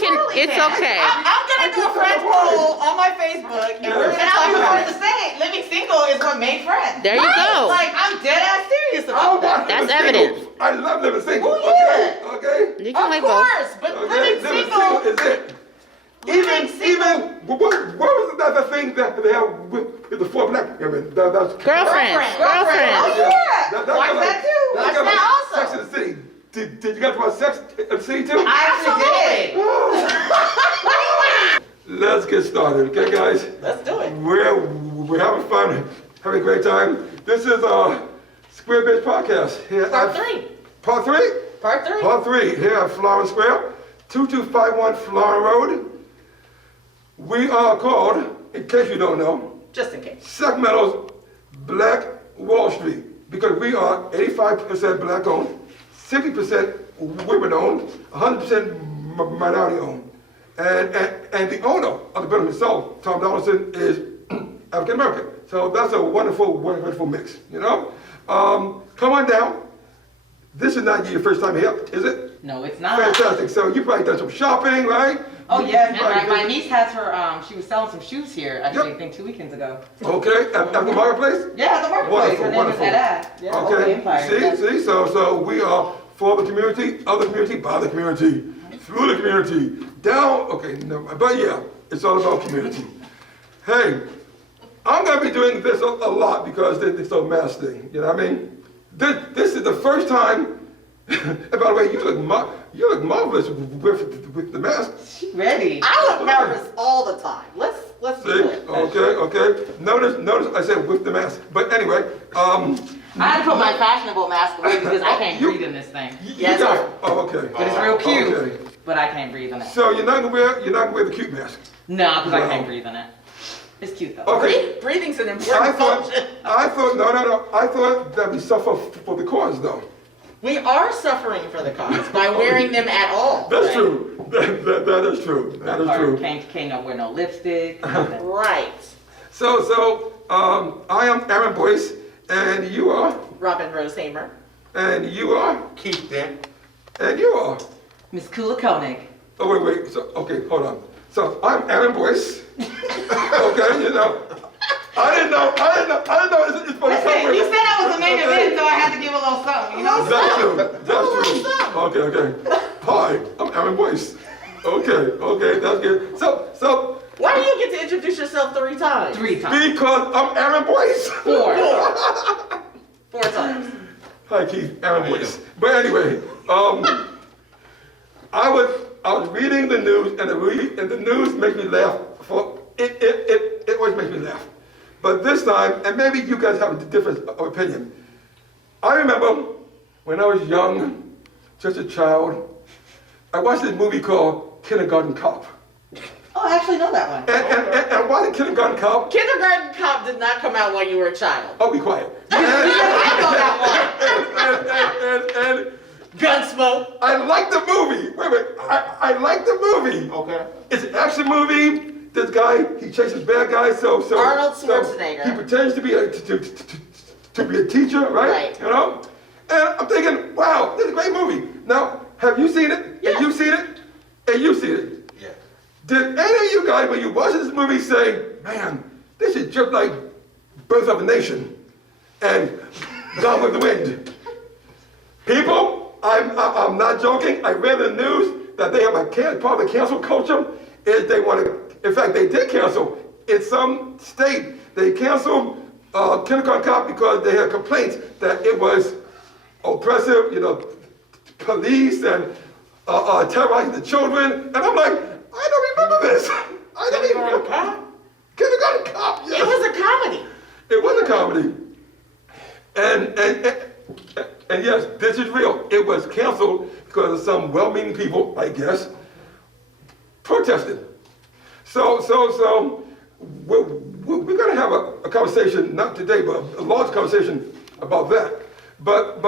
can, it's okay. I'm gonna do a friend poll on my Facebook, and we're gonna talk about to say living single is what made friends. There you go. Like, I'm dead ass serious about that. That's evidence. I love living single. Oh, yeah. Okay. You can like Of both. course, but Okay. living single is it. Even what was the thing that they have with the 4 black women? That's Girlfriends. Oh yeah, watch that too. Watch Sex that also. in the City. Did you guys watch Sex in the City too? I actually did. Let's get started, okay, guys? Let's do it. We're having fun, having a great time. This is Square Biz podcast here. Part 3. Part 3. Part 3. Part 3 here at Florin Square, 2251 Florin Road. We are called, in case you don't know, Just in case. Sacramento's Black Wall Street, because we are 85% black owned, 60% women owned, 100% minority owned. And the owner of the building itself, Tom Donaldson, is African American. So that's a wonderful, wonderful mix, you know? Come on down. This is not your first time here, is it? No, it's not. Fantastic. So you probably done some shopping, right? Oh yes, and my niece has her, she was selling some shoes here, actually, Yep. I think 2 weekends ago. Okay, at the marketplace? Yeah, at the marketplace. Wonderful, Her name wonderful. is Ed. Yeah, Okay, Empire. see, Yes. so we are for the community, of the community, by the community, through the community, down, okay, no, but yeah, it's all about community. Hey, I'm gonna be doing this a lot because it's so mass thing, you know what I mean? This is the first time, and by the way, you look marvelous with the mask. She ready. I look nervous all the time. Let's See, do it. okay. Notice I said with the mask, but anyway, I had to put my fashionable mask away because I can't breathe in this thing. Yes, got sir. it. Oh, okay. But it's real cute. Okay. But I can't breathe in it. So you're not gonna wear the cute mask. No, because I Wow. can't breathe in it. It's cute though. Okay. Breathing's an I important thought function. no. I thought that we suffer for the cause though. We are suffering for the cause by wearing them at all. That's true. That is true. That is true. Can't wear no lipstick. nothing. Right. So I am Aaron Boyce, and you are, Robynne Rose-Haymer. and you are, Keith Dent. and you are. Miss Kula Koenig. Oh wait. So okay, hold on. So I'm Aaron Boyce. Okay, you know. I didn't know. It's for the Listen, you said I was a main event, so I had to give a little something, you know? That's true. Okay. Hi, I'm Aaron Boyce. Okay, that's good. So Why do you get to introduce yourself 3 times? 3 times. because I'm Aaron Boyce. 4. 4 times. Hi, Keith, Aaron Boyce. But anyway, I was reading the news, and the news makes me laugh. It always makes me laugh. But this time, and maybe you guys have a different opinion. I remember when I was young, just a child, I watched this movie called Kindergarten Cop. Oh, I actually know that one. And why did Kindergarten Cop? Kindergarten Cop did not come out when you were a child. Oh, be quiet. I know that one. And Gunsmoke. I like the movie. Wait. I like the movie. Okay. It's an action movie. This guy, he chases bad guys. So Arnold so Schwarzenegger. he pretends to be to be a teacher, right? Right. You know. And I'm thinking, wow, this is a great movie. Now, have you seen it? Yeah. And you've seen it? And you've seen it? Yeah. Did any of you guys, when you watch this movie, say, man, this is just like Birth of a Nation and Gone with the Wind? People, I'm not joking. I read in the news that they have part of the cancel culture is they want to, in fact, they did cancel. In some state, they canceled Kindergarten Cop because they had complaints that it was oppressive, police and terrorizing the children. And I'm like, I don't remember this. I don't even remember. Kindergarten Cop, yes. It was a comedy. It was a comedy. And yes, this is real. It was canceled because of some well-meaning people, I guess, protested. So we're going to have a conversation, not today, but a large conversation about that. But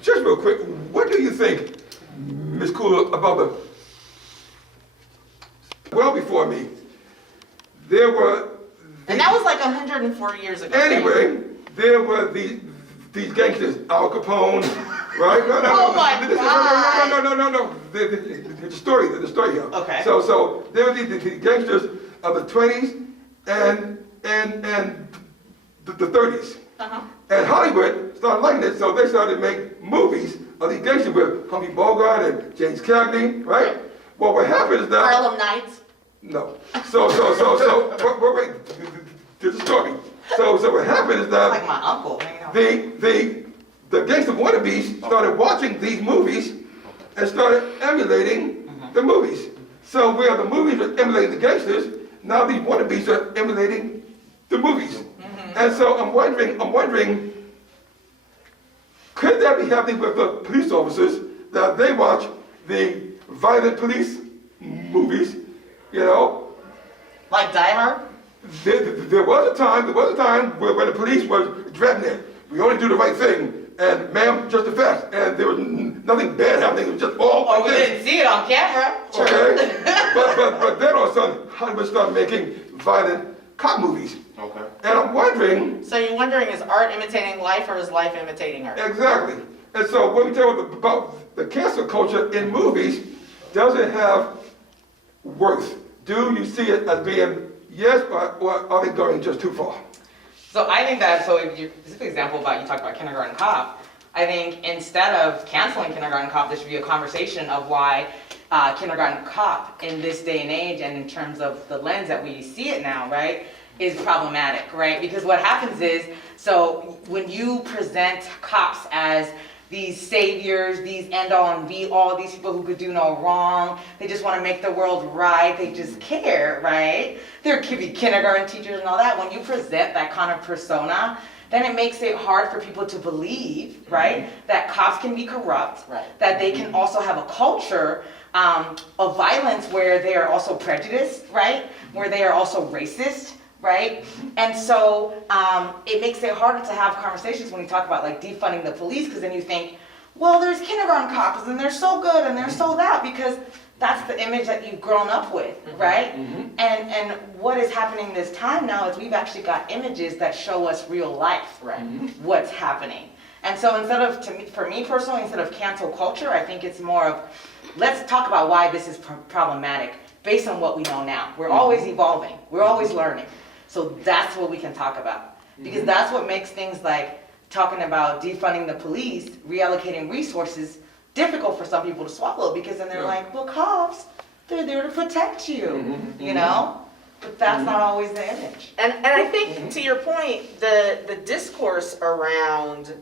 just real quick, what do you think, Ms. Kula, about well before me, there were... And that was like 140 years ago. Anyway, there were these gangsters, Al Capone, Right? No, Oh my God. No. The story here. Okay. So there were the gangsters of the 20s and the 30s. Uh-huh. And Hollywood started liking it, so they started to make movies of these gangsters with Humphrey Bogart and James Cagney, right? Well, what happened is that... Harlem Nights. No. Wait, there's a story. So what happened is that... Like my uncle. You know. The gangster wannabes started watching these movies and started emulating the movies. So where the movies were emulating the gangsters, now these wannabes are emulating the movies. And so I'm wondering, could that be happening with the police officers that they watch the violent police movies, you know? Like Die Hard? There was a time where the police was dreading it. We only do the right thing. And ma'am, just a fact. And there was nothing bad happening. It was just all Oh, like we this. didn't see it on camera. Okay? but then all of a sudden, Hollywood started making violent cop movies. Okay. And I'm wondering... So you're wondering, is art imitating life or is life imitating art? Exactly. And so when we talk about the cancel culture in movies, does it have worth? Do you see it as being yes, or are they going just too far? So I think that, so if you, specific example about, you talked about Kindergarten Cop, I think instead of canceling Kindergarten Cop, there should be a conversation of why Kindergarten Cop in this day and age and in terms of the lens that we see it now, right, is problematic, right? Because what happens is, so when you present cops as these saviors, these end all and be all, these people who could do no wrong, they just want to make the world right, they just care, right? There could be kindergarten teachers and all that. When you present that kind of persona, then it makes it hard for people to believe, right, that cops can be corrupt, Right. that they can also have a culture of violence where they are also prejudiced, right, where they are also racist, right? And so it makes it harder to have conversations when you talk about like defunding the police, because then you think, well, there's kindergarten cops and they're so good and they're so that, because that's the image that you've grown up with, right? And what is happening this time now is we've actually got images that show us real life, Right. what's happening. And so instead of, for me personally, instead of cancel culture, I think it's more of, let's talk about why this is problematic based on what we know now. We're always evolving, we're always learning. So that's what we can talk about. Because that's what makes things like talking about defunding the police, reallocating resources, difficult for some people to swallow, because then they're like, well, cops, they're there to protect you, you know? But that's not always the image. And I think, to your point, the discourse around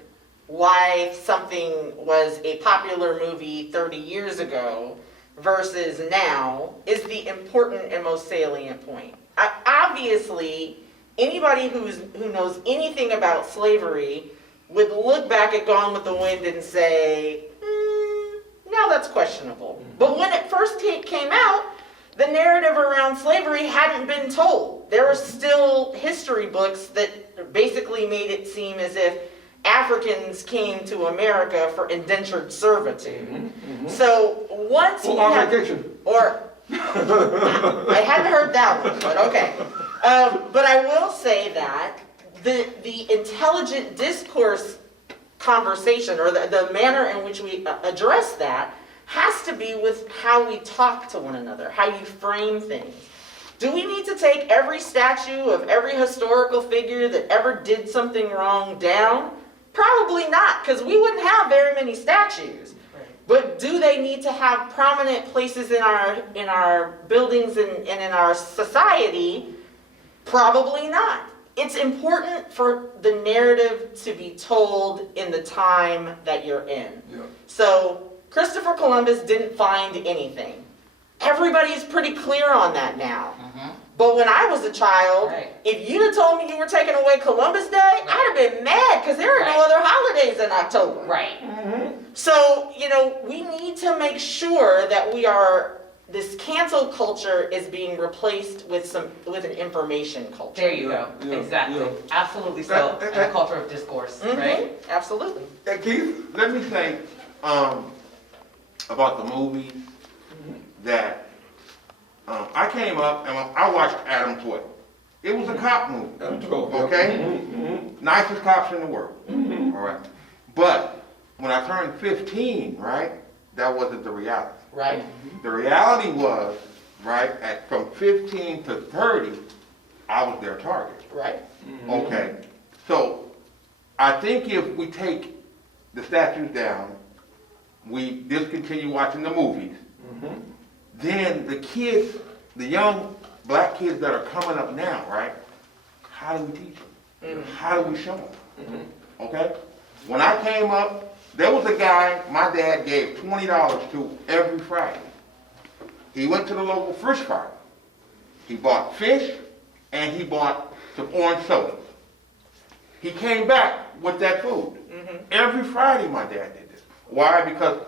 why something was a popular movie 30 years ago versus now is the important and most salient point. Obviously, anybody who knows anything about slavery would look back at Gone with the Wind and say, now that's questionable. But when it first came out, the narrative around slavery hadn't been told. There were still history books that basically made it seem as if Africans came to America for indentured servitude. So once you on have... vacation. Or... I hadn't heard that one, but okay. But I will say that the intelligent discourse conversation, or the manner in which we address that, has to be with how we talk to one another, how you frame things. Do we need to take every statue of every historical figure that ever did something wrong down? Probably not, because we wouldn't have very many statues. But do they need to have prominent places in our buildings and in our society? Probably not. It's important for the narrative to be told in the time that you're in. Yeah. So Christopher Columbus didn't find anything. Everybody's pretty clear on that now. But when I was a child, Right. if you'd have told me you were taking away Columbus Day, I'd have been mad, because there are no Right. other holidays in October. Right. So, we need to make sure that this cancel culture is being replaced with an information culture. There you go. Yeah, Exactly. yeah. Absolutely so. And a culture of discourse, right? Absolutely. And Keith? Let me say about the movie that I came up and I watched Adam 12. It was a cop movie. Adam 12. Okay? Nicest cops in the world. All right. But when I turned 15, right, that wasn't the reality. Right? The reality was, right, from 15 to 30, I was their target. Right? Okay, so I think if we take the statues down, we discontinue watching the movies, then the kids, the young black kids that are coming up now, right, how do we teach them? How do we show them? Okay? When I came up, there was a guy my dad gave $20 to every Friday. He went to the local fish fry. He bought fish and he bought some orange sodas. He came back with that food. Every Friday my dad did this. Why? Because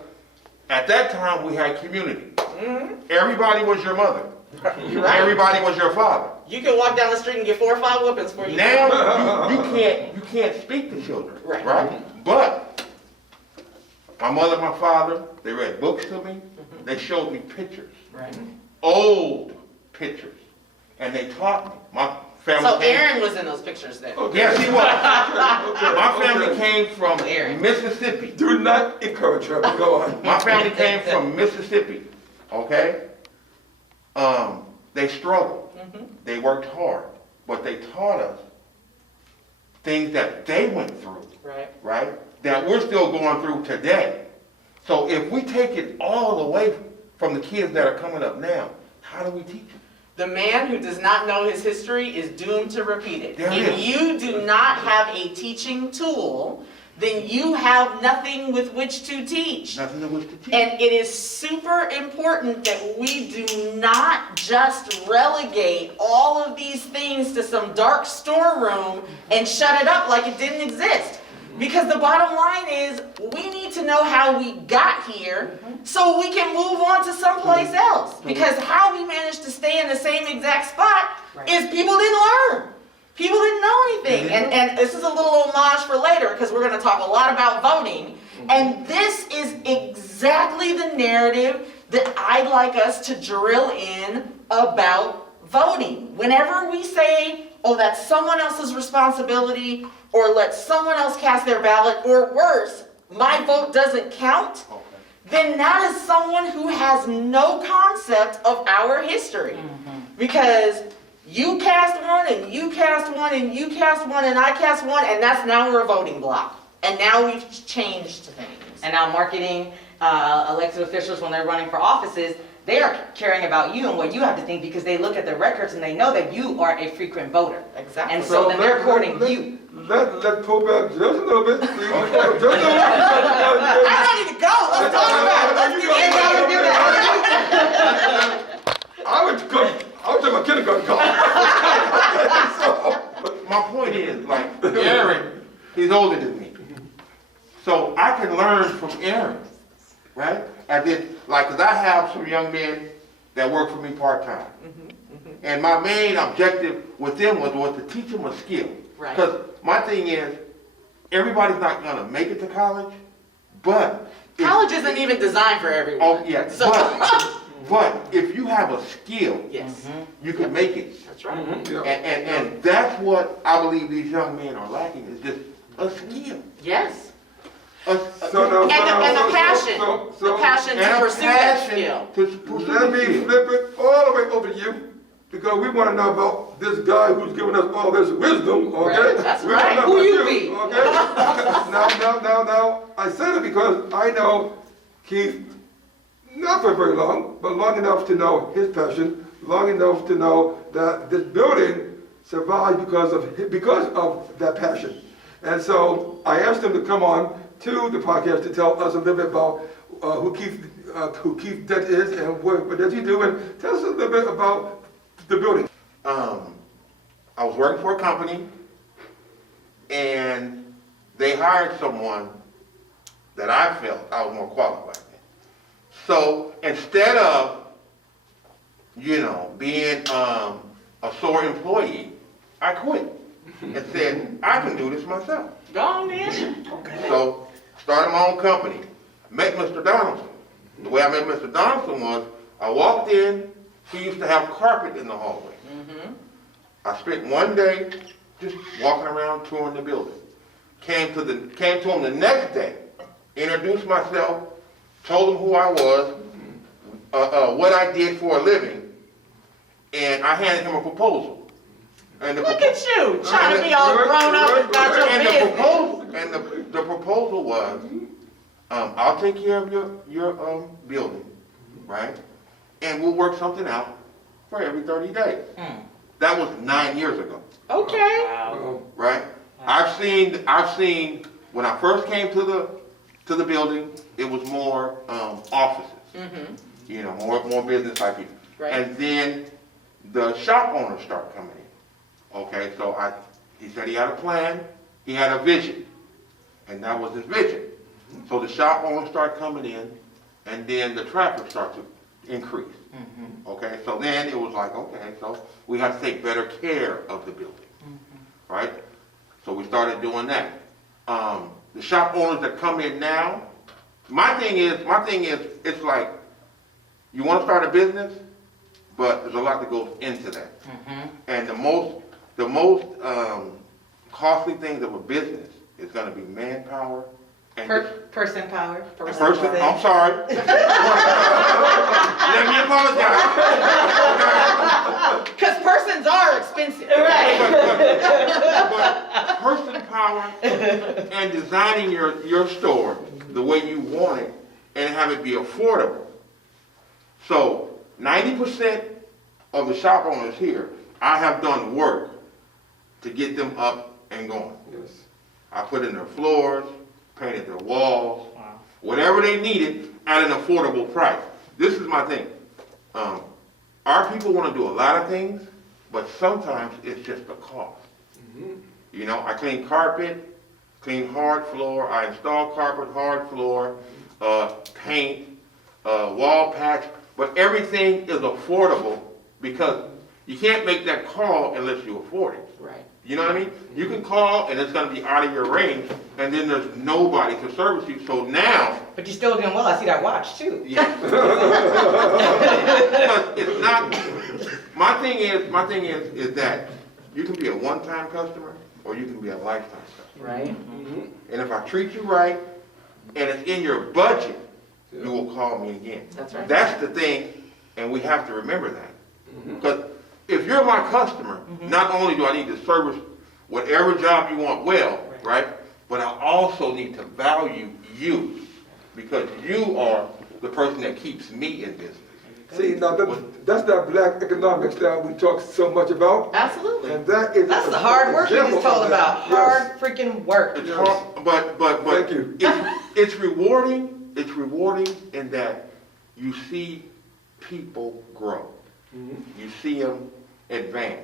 at that time we had community. Everybody was your mother. Right. Everybody was your father. You can walk down the street and get 4 or 5 whoopings for you. Now you can't speak to children, Right. But my mother and my father, they read books to me. They showed me pictures, Right. old pictures, and they taught me. My family. So Aaron was in those pictures then. Yes, he was. Okay, My family okay. came from Mississippi. Do not encourage her, but go on. My family came from Mississippi. Okay. They struggled. They worked hard, but they taught us things that they went through. Right. Right? That we're still going through today. So if we take it all away from the kids that are coming up now, how do we teach them? The man who does not know his history is doomed to repeat it. There it If is. you do not have a teaching tool, then you have nothing with which to teach. Nothing to which to teach. And it is super important that we do not just relegate all of these things to some dark storeroom and shut it up like it didn't exist. Because the bottom line is, we need to know how we got here so we can move on to someplace else. Because how we managed to stay in the same exact spot is people didn't learn. People didn't know anything. And this is a little homage for later because we're going to talk a lot about voting. And this is exactly the narrative that I'd like us to drill in about voting. Whenever we say, oh, that's someone else's responsibility, or let someone else cast their ballot, or worse, my vote doesn't count, then that is someone who has no concept of our history. Because you cast one, and you cast one, and you cast one, and I cast one, and that's now we're a voting block. And now we've changed things. And now marketing, elected officials, when they're running for offices, they are caring about you and what you have to think because they look at the records and they know that you are a frequent voter. Exactly. And so then they're courting you. Let's pull back just a little bit. Just a little bit. I'm ready to go. Let's talk about it. Let's get I was talking about kindergarten college. My point is, like, Aaron, he's older than me. So I can learn from Aaron, right? Cause I have some young men that work for me part-time. And my main objective with them was to teach them a skill. Right. Because my thing is, everybody's not gonna make it to college, but. College isn't even designed for everyone. Oh, yeah, So, but if you have a skill, yes, you can make it. that's right. And that's what I believe these young men are lacking, is just a skill. Yes. A- So now- And the passion. so- The passion to and a pursue that passion skill. to pursue Let the me skill. flip it all the way over to you, because we want to know about this guy who's giving us all this wisdom, okay? Right, that's We wanna right. know Who about you be? Okay? Now, I said it because I know Keith, not for very long, but long enough to know his passion, long enough to know that this building survived because of that passion. And so I asked him to come on to the podcast to tell us a little bit about who Keith Dent is and what does he do, and tell us a little bit about the building. I was working for a company, and they hired someone that I felt I was more qualified than. So instead of, being a sore employee, I quit and said, I can do this myself. Go on in. So started my own company, met Mr. Donaldson. The way I met Mr. Donaldson was, I walked in, he used to have carpet in the hallway. I spent one day just walking around touring the building. Came to him the next day, introduced myself, told them who I was, what I did for a living, and I handed him a proposal. And Look at you, trying to be all grown up and about your and business. the proposal was, I'll take care of your building, right? And we'll work something out for every 30 days. That was 9 years ago, Okay. right? I've seen when I first came to the building, it was more offices, you know, more business type people. Right. And then the shop owners start coming in. Okay, so he said he had a plan, he had a vision, and that was his vision. So the shop owners start coming in, and then the traffic starts to increase. Okay, so then it was like, okay, so we have to take better care of the building, right? So we started doing that. The shop owners that come in now, my thing is, it's like, you want to start a business, but there's a lot that goes into that. And the most costly things of a business is going to be manpower and Person power. person. I'm sorry. Let me apologize. Because persons are expensive. But person power and designing your store the way you want it and have it be affordable. So 90% of the shop owners here, I have done work to get them up and going. Yes. I put in their floors, painted their walls, whatever they needed at an affordable price. This is my thing. Our people want to do a lot of things, but sometimes it's just the cost. You know, I clean carpet, clean hard floor, I install carpet, hard floor, paint, wall patch, but everything is affordable because you can't make that call unless you afford it. Right. You know what I mean? You can call and it's going to be out of your range, and then there's nobody to service you. So now, But you're still doing well. I see that watch too. yeah. It's not. My thing is that you can be a one-time customer or you can be a lifetime customer. Right. And if I treat you right and it's in your budget, you will call me again. That's right. That's the thing, and we have to remember that. Because if you're my customer, not only do I need to service whatever job you want well, right? But I also need to value you because you are the person that keeps me in business. See, now that's that black economics that we talk so much about. Absolutely. And that is That's the hard work you example just told of that. about. Yes. Hard freaking work. It's Yes. hard, but Thank you. It's rewarding. It's rewarding in that you see people grow. You see them advance.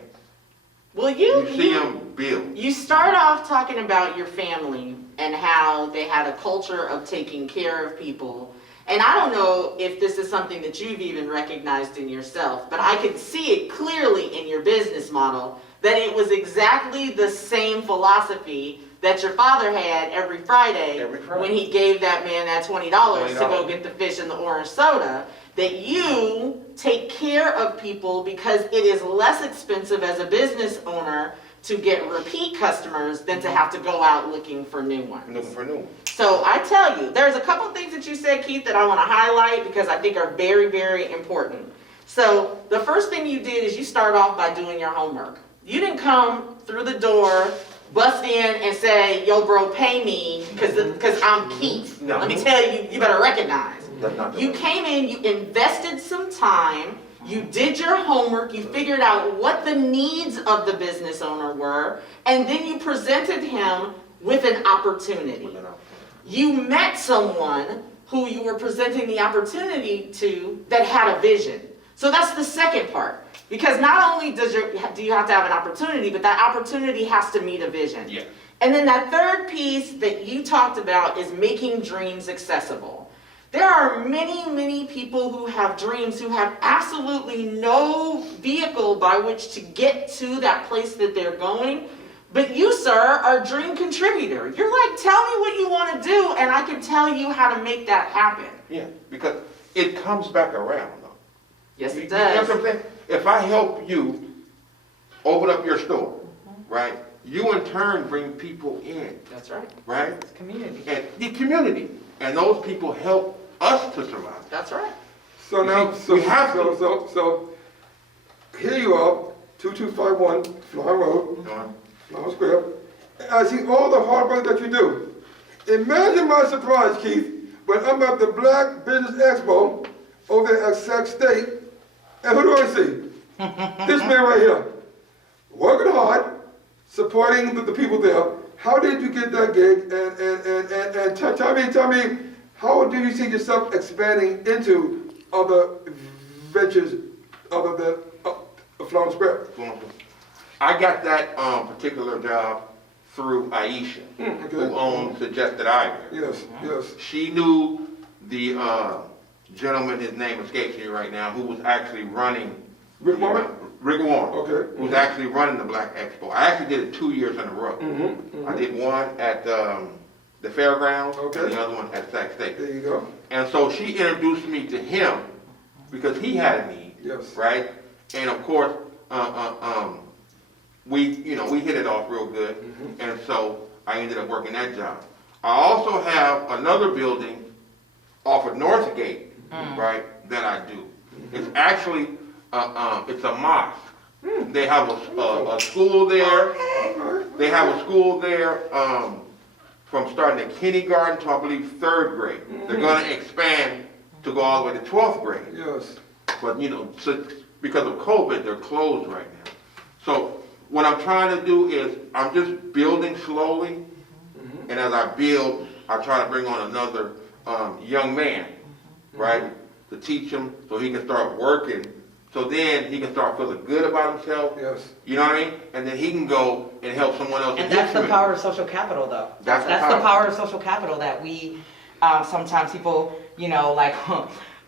Well, You see them build. You start off talking about your family and how they had a culture of taking care of people. And I don't know if this is something that you've even recognized in yourself, but I could see it clearly in your business model that it was exactly the same philosophy that your father had every Friday, Every Friday. when he gave that man that $20 to go get the fish and the orange soda, that you take care of people because it is less expensive as a business owner to get repeat customers than to have to go out looking for new ones. Looking for new ones. So I tell you, there's a couple of things that you said, Keith, that I want to highlight because I think are very, very important. So the first thing you did is you start off by doing your homework. You didn't come through the door, bust in and say, yo bro, pay me because I'm Keith. No. Let me tell you, you better recognize. That's not the You way. came in, you invested some time, you did your homework, you figured out what the needs of the business owner were, and then you presented him with an opportunity. You met someone who you were presenting the opportunity to that had a vision. So that's the second part. Because not only do you have to have an opportunity, but that opportunity has to meet a vision. Yeah. And then that third piece that you talked about is making dreams accessible. There are many, many people who have dreams who have absolutely no vehicle by which to get to that place that they're going. But you, sir, are a dream contributor. You're like, tell me what you want to do, and I can tell you how to make that happen. Yeah, because it comes back around, though. Yes, You it know does. what I'm saying? If I help you open up your store, right? you in turn bring people in, That's right. right? It's community. And the community, and those people help us to survive. That's right. So now, see, so, we have to- so, here you are, 2251 Florin Road, Florin Square. I see all the hard work that you do. Imagine my surprise, Keith, when I'm at the Black Business Expo over there at Sac State, and who do I see? This man right here, working hard, supporting the people there. How did you get that gig? And tell me, how do you see yourself expanding into other ventures other than Florin Square? I got that particular job through Aisha, okay. who owns Suggested Ivory. Yes, yes. She knew the gentleman, his name escapes me right now, who was actually running. Rick Warren? Rick Warren. Okay. Who was actually running the Black Expo. I actually did it 2 years in a row. I did one at the fairgrounds, Okay. and the other one at Sac State. There you go. And so she introduced me to him because he had a need, Yes. right? And of course, we hit it off real good, and so I ended up working that job. I also have another building off of Northgate, right, that I do. It's actually, it's a mosque. They have a school there. They have a school there from starting at kindergarten to, I believe, 3rd grade. They're going to expand to go all the way to 12th grade. Yes. But, so because of COVID, they're closed right now. So what I'm trying to do is I'm just building slowly. And as I build, I try to bring on another young man, right, to teach him so he can start working. So then he can start feeling good about himself. Yes. You know what I mean? And then he can go and help someone else. And in his that's the community. power of social capital, though. That's the the power. power of social capital that we, sometimes people, like,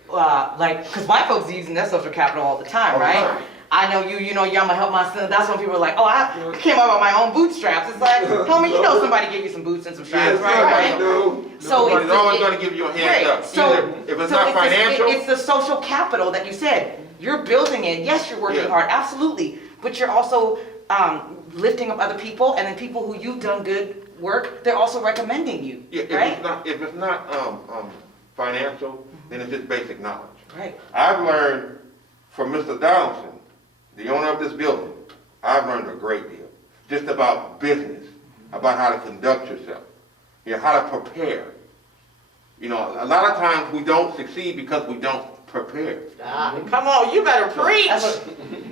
because white folks are using their social capital all the time, All the right? time. I know you know, I'm gonna help my son. That's when people are like, oh, I came up with my own bootstraps. It's like, homie, you know somebody gave you some boots and some straps, Yes, right? No. So Somebody's it's- always going to give you a hand Right. up. So, Either if it's so not financial. it's the social capital that you said. You're building it. Yes, you're working Yeah. hard, absolutely. But you're also lifting up other people, and then people who you've done good work, they're also recommending you, Yeah, right? if it's not financial, then it's just basic knowledge. Right. I've learned from Mr. Donaldson, the owner of this building, I've learned a great deal. Just about business, about how to conduct yourself, how to prepare. A lot of times we don't succeed because we don't prepare. Come on, you better preach.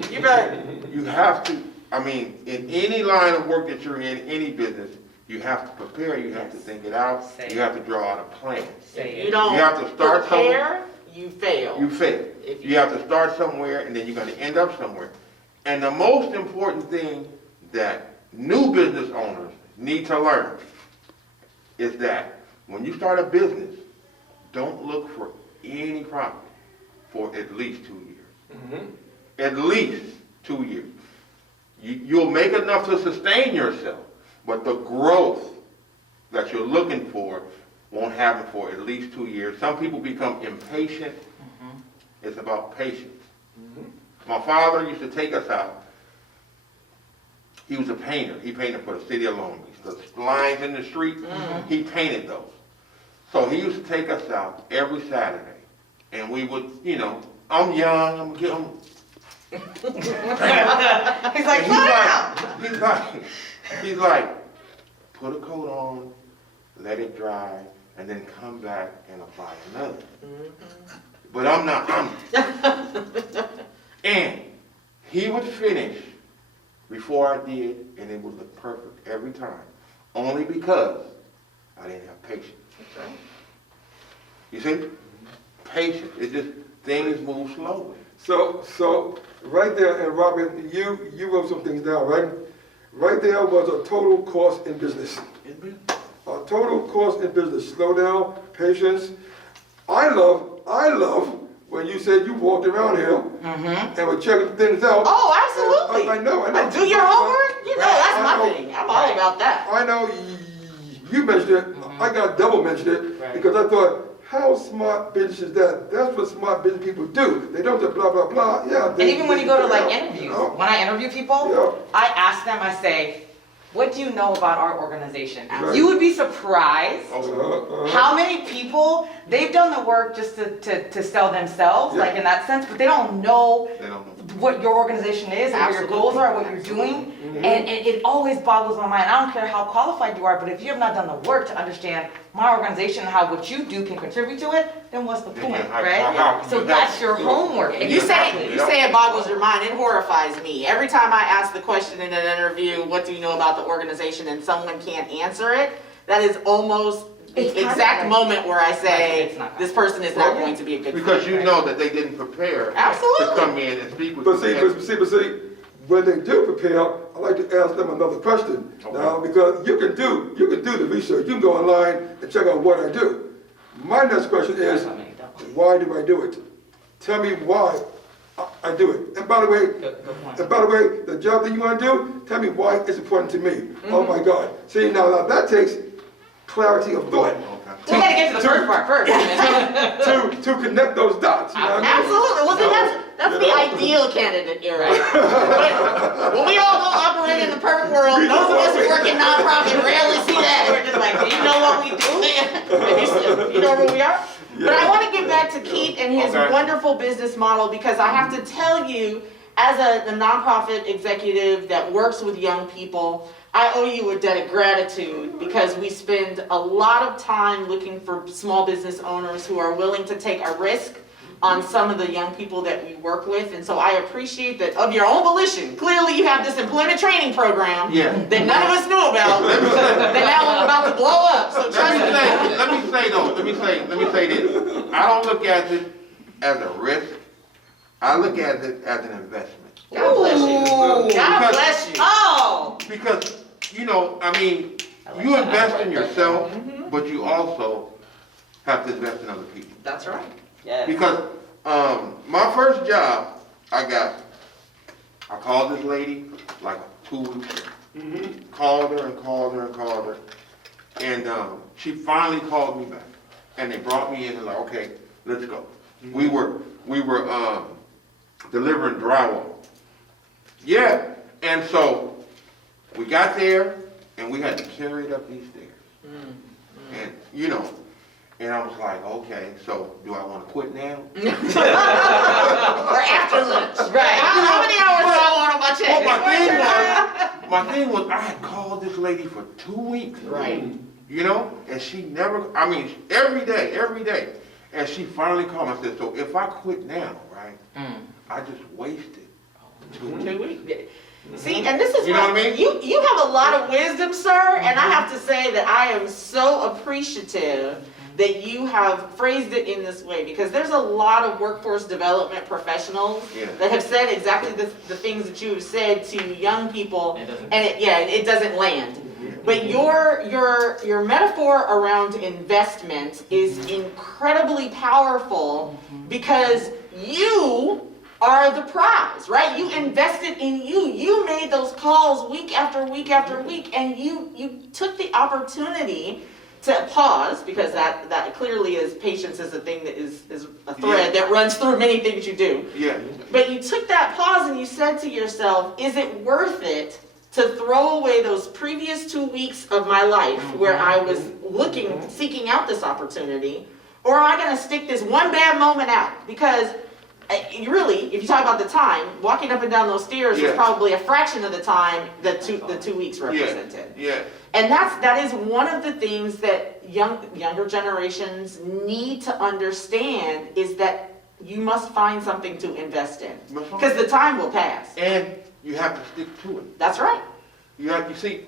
You better. You have to, in any line of work that you're in, any business, you have to prepare, you have to think it out, Say you have to draw out a plan. Say You don't You have to start prepare, you fail. You fail. If You have to start somewhere and then you're going to end up somewhere. And the most important thing that new business owners need to learn is that when you start a business, don't look for any profit for at least 2 years. At least 2 years. You'll make enough to sustain yourself, but the growth that you're looking for won't happen for at least 2 years. Some people become impatient. It's about patience. My father used to take us out. He was a painter. He painted for the city of Long Beach. The lines in the street, he painted those. So he used to take us out every Saturday. And we would, I'm young, He's like, and he's like, put a coat on, let it dry, and then come back and apply another. But and he would finish before I did, and it would look perfect every time. Only because I didn't have patience. You see? Patience. It just, things move slowly. So right there, and Robyn, you wrote some things down, right? Right there was a total course in business. A total course in business. Slow down, patience. I love when you said you walked around here and were checking things out. Oh, absolutely. I know. Do your homework? That's I my know. thing. I'm all about that. I know you mentioned it. I got double mentioned it because I thought, how smart business is that? That's what smart business people do. They don't just blah, blah, blah. Yeah. and even when you go to like figure it out, interviews, you know? when I interview people, Yeah. I ask them, I say, what do you know about our organization? Right. You would be surprised Uh-huh. how many people, they've done the work just to sell themselves, Yeah. like in that sense, but they don't know They don't know. what your organization is and what your goals are, what you're doing. And it always boggles my mind. I don't care how qualified you are, but if you have not done the work to understand my organization and how what you do can contribute to it, then what's the point, how right? can So you that's help? your homework. You say it boggles your mind, it horrifies me. Every time I ask the question in an interview, what do you know about the organization, and someone can't answer it, that is almost It's the kind of exact like- moment where I say, It's not this person is not going to be a good fit. Because you know that they didn't prepare Absolutely. to come in and speak with But you. see, when they do prepare, I like to ask them another question. Now, because you can do the research. You can go online and check out what I do. My next question is, why do I do it? Tell me why I do it. And by the way, the job that you want to do, tell me why it's important to me. Oh my God. See, now that takes clarity of thought. We gotta get to the first part first. to connect those dots. You know what I mean? Absolutely, well then that's the ideal candidate era. When we all go operate in the perfect world, those of us who work in nonprofit rarely see that. We're just like, do you know what we do? You know where we are? But I want to get back to Keith and his Okay. wonderful business model, because I have to tell you, as a nonprofit executive that works with young people, I owe you a debt of gratitude, because we spend a lot of time looking for small business owners who are willing to take a risk on some of the young people that we work with. And so I appreciate that, of your own volition, clearly you have this employment training program Yeah. that none of us knew about, that now we're about to blow up, so trust me. Let me say this. I don't look at it as a risk. I look at it as an investment. God bless you. God Because- bless you. Oh! Because, you invest in yourself, but you also have to invest in other people. That's right. Yes. Because my first job, I called this lady like 2 weeks ago. Called her. And she finally called me back. And they brought me in and like, okay, let's go. We were delivering drywall. Yeah, and so we got there and we had to carry it up these stairs. And and I was like, okay, so do I want to quit now? Or after lunch. Right. How many hours do I want on my check? Well, my thing was, I had called this lady for 2 weeks. Right. And she never, every day. And she finally called me and said, so if I quit now, right, I just wasted 2 weeks. 2 weeks. See, and this is You know what I mean? You have a lot of wisdom, sir, and I have to say that I am so appreciative that you have phrased it in this way, because there's a lot of workforce development professionals Yeah. that have said exactly the things that you have said to young people, and it doesn't land. But your metaphor around investment is incredibly powerful, because you are the prize, right? You invested in you. You made those calls week after week after week, and you took the opportunity to pause, because that clearly is, patience is a thing that is a thread that runs through many things you do. Yeah. But you took that pause and you said to yourself, is it worth it to throw away those previous 2 weeks of my life where I was seeking out this opportunity, or am I going to stick this one bad moment out? Because really, if you talk about the time, walking up and down those stairs was Yeah. probably a fraction of the time that the 2 weeks represented. Yeah. And that is one of the things that younger generations need to understand, is that you must find something to invest in, because the time will pass. And you have to stick to it. That's right. You see,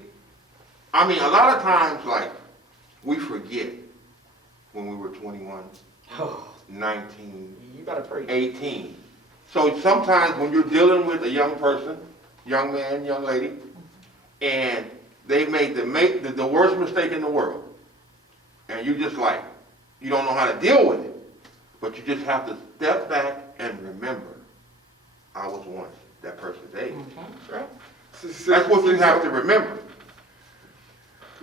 a lot of times, like, we forget when we were 21, 19, You better preach. 18. So sometimes when you're dealing with a young person, young man, young lady, and they made the worst mistake in the world, and you just like, you don't know how to deal with it, but you just have to step back and remember, I was once that person's age. Right. That's what you have to remember.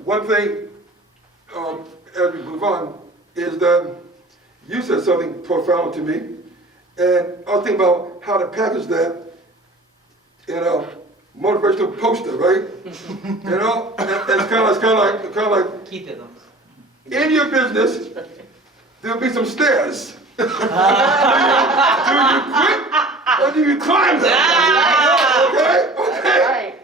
One thing, as we move on, is that you said something profound to me, and I was thinking about how to package that in a motivational poster, right? You know, and it's kind of like, Keithisms. in your business, there'll be some stairs. Do you quit or do you climb them? Okay? Okay? Right.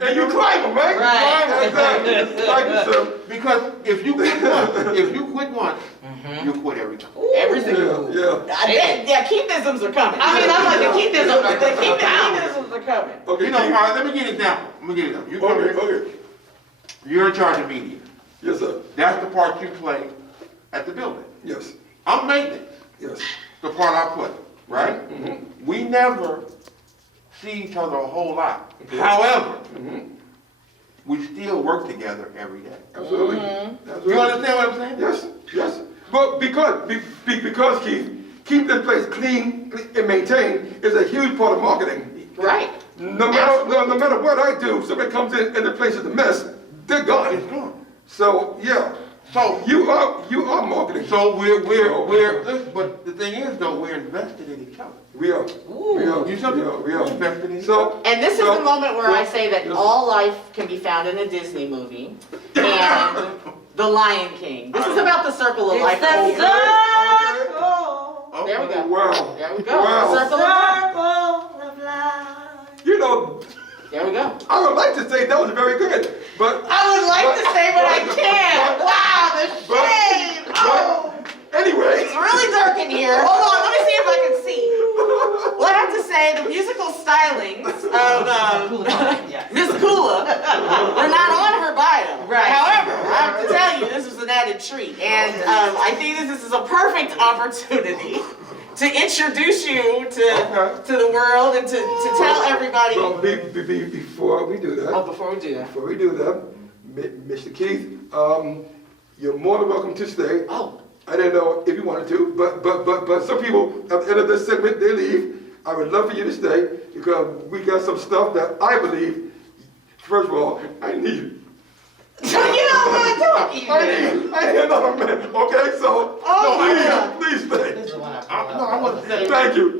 And you climb them, right? Right. Exactly. Thank you, sir. Because if you quit once, you quit every time. Everything. Yeah. Yeah, Keithisms are coming. I mean, I'm like, the Keithisms are The down. Keithisms are coming. Okay, You know, all Keith. right, let me give you an example. You come Okay, here, okay. you're in charge of media. Yes, sir. That's the part you play at the building. Yes. I'm maintenance, Yes. the part I play, right? We never see each other a whole lot. However, we still work together every day. Absolutely. Absolutely. You understand what I'm saying? Yes, yes. But because keep this place clean and maintained is a huge part of marketing. Right. No matter what I do, somebody comes in and the place is a mess, they're gone. It's gone. So yeah. So You are marketing. So but the thing is though, we're invested in each other. We are. We are. You something? We are. Invested in each other. So And this is the moment where I say that yes. all life can be found in a Disney movie and The Lion King. This is about the circle of life. Okay. There we go. Wow. There we go. Wow. The circle of life. You know, There we go. I would like to say that was very good, but I would like to say, but I can't. Wow, the shade. Oh, anyway. it's really dark in here. Hold on, let me see if I can see. Well, I have to say the musical stylings of Yes. Miss Kula were not on her bio. Right. However, I have to tell you, this was an added treat, and I think this is a perfect opportunity to introduce you to the world and to tell everybody. So before we do that. Oh, before we do that. Before we do that, Mr. Keith, you're more than welcome to stay. Oh. I didn't know if you wanted to, but some people at the end of this segment they leave. I would love for you to stay because we got some stuff that I believe. First of all, I need. You don't want to talk either. I need another man. Okay, so please stay. I want to say. Thank you.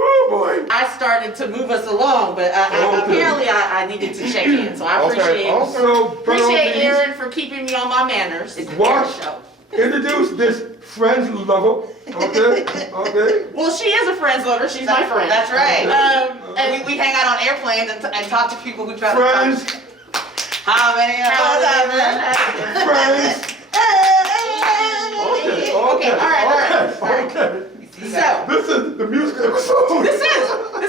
Oh boy. I started to move us along, but apparently I needed to check in, so I appreciate So, appreciate please Aaron for keeping me on my manners. It's watch. Aaron's show. Introduce this friend's lover. Okay. Okay. Well, she is a friend's lover. She's my friend. That's right. And We hang out on airplanes and talk to people who try to Friends. How many of us? Friends. Okay. Okay, all right. Okay. So. This is the music episode. This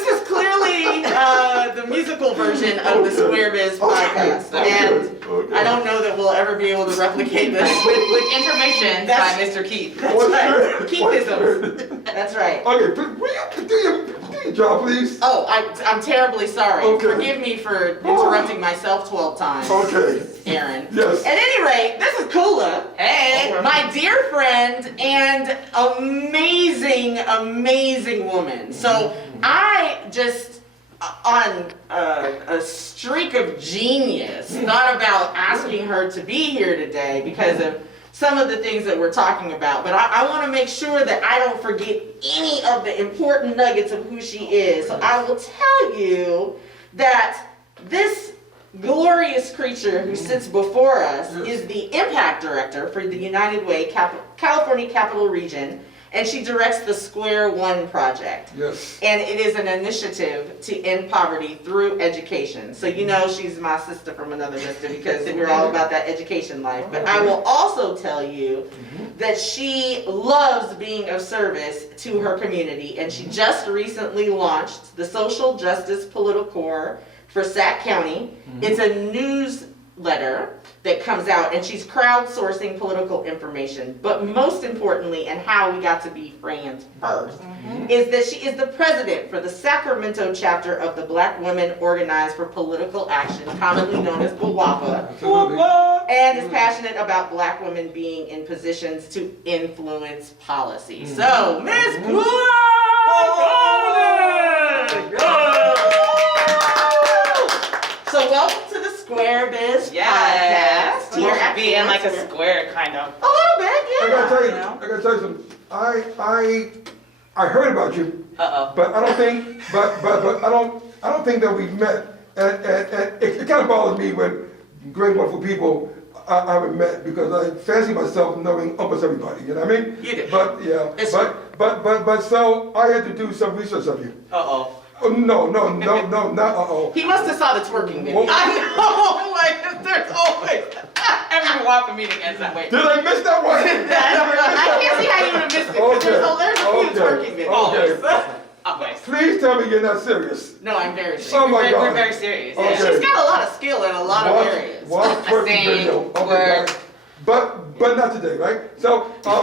is clearly the musical version of the Square Biz podcast, and I don't know that we'll ever be able to replicate this with information by Mr. Keith. That's right. Keithisms. That's right. Okay, will you do your job, please? Oh, I'm terribly sorry. Okay. Forgive me for interrupting myself 12 times, Okay. Aaron. Yes. At any rate, this is Kula. Hey. My dear friend and amazing woman. So I just, on a streak of genius, thought about asking her to be here today because of some of the things that we're talking about. But I want to make sure that I don't forget any of the important nuggets of who she is. So I will tell you that this glorious creature who sits before us is the impact director for the United Way California Capital Region, and she directs the Square One project. Yes. And it is an initiative to end poverty through education. So you know she's my sister from another mister because we're all about that education life. But I will also tell you that she loves being of service to her community, and she just recently launched the Social Justice Political Corps for Sac County. It's a newsletter that comes out, and she's crowdsourcing political information. But most importantly, and how we got to be friends first, is that she is the president for the Sacramento chapter of the Black Women Organized for Political Action, commonly known as BWAPA, and is passionate about Black women being in positions to influence policy. So, Ms. So welcome to the Square Biz podcast. We're happy in like a square kind of. A little bit, yeah. I gotta tell you, know. I gotta tell you something. I heard about you, Uh-oh. but I don't think, but I don't think that we've met And it kind of bothers me when great, wonderful people I haven't met because I fancy myself knowing almost everybody, you know what I mean? You do. But, yeah, It's but so I had to do some research of you. Uh-oh. Oh, no, not uh-oh. He must have saw the twerking video. Well- I know, like, there's always, every WAPA meeting ends that way. Did I miss that one? I can't see how you would have missed it, because there's a few twerking videos. Okay. Always. Please tell me you're not serious. No, I'm very serious. Oh my We're God. very serious. Okay. Yeah. She's got a lot of skill in a lot of areas. Watch twerking Sing, video. Okay, work. got it. But not today, right? So, That's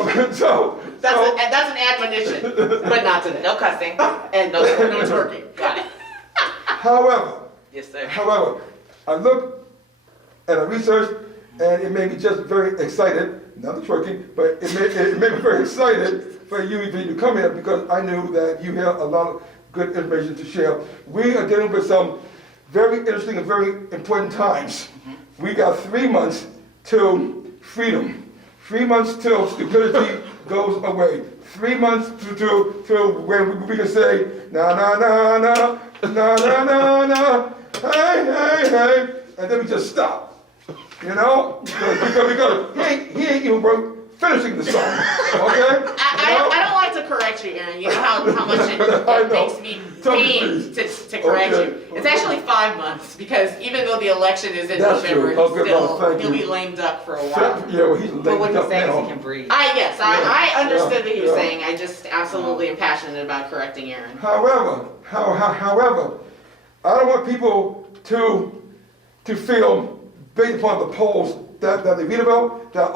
an admonition, but not today. No cussing. And no twerking. Got it. however, Yes, sir. I looked and I researched, and it made me just very excited. Not the twerking, but it made me very excited for you to come here because I knew that you have a lot of good information to share. We are dealing with some very interesting and very important times. We got 3 months till freedom. 3 months till stupidity goes away. 3 months till when we can say, na na na na, na na na na, hey, and then we just stop. You know? Because he ain't even worth finishing the song. Okay? I don't like to correct you, Aaron. You know how much I it know. makes me Tell me, pain please. to correct Okay, you. It's actually 5 months because even though the election is in That's November, true. Okay, well, thank he'll you. be lame duck for a while. Yeah, well, he's But what late he's saying is he now. can breathe. I understood what he was Yeah. saying. I just absolutely am passionate about correcting Aaron. However, I don't want people to feel based upon the polls that they read about that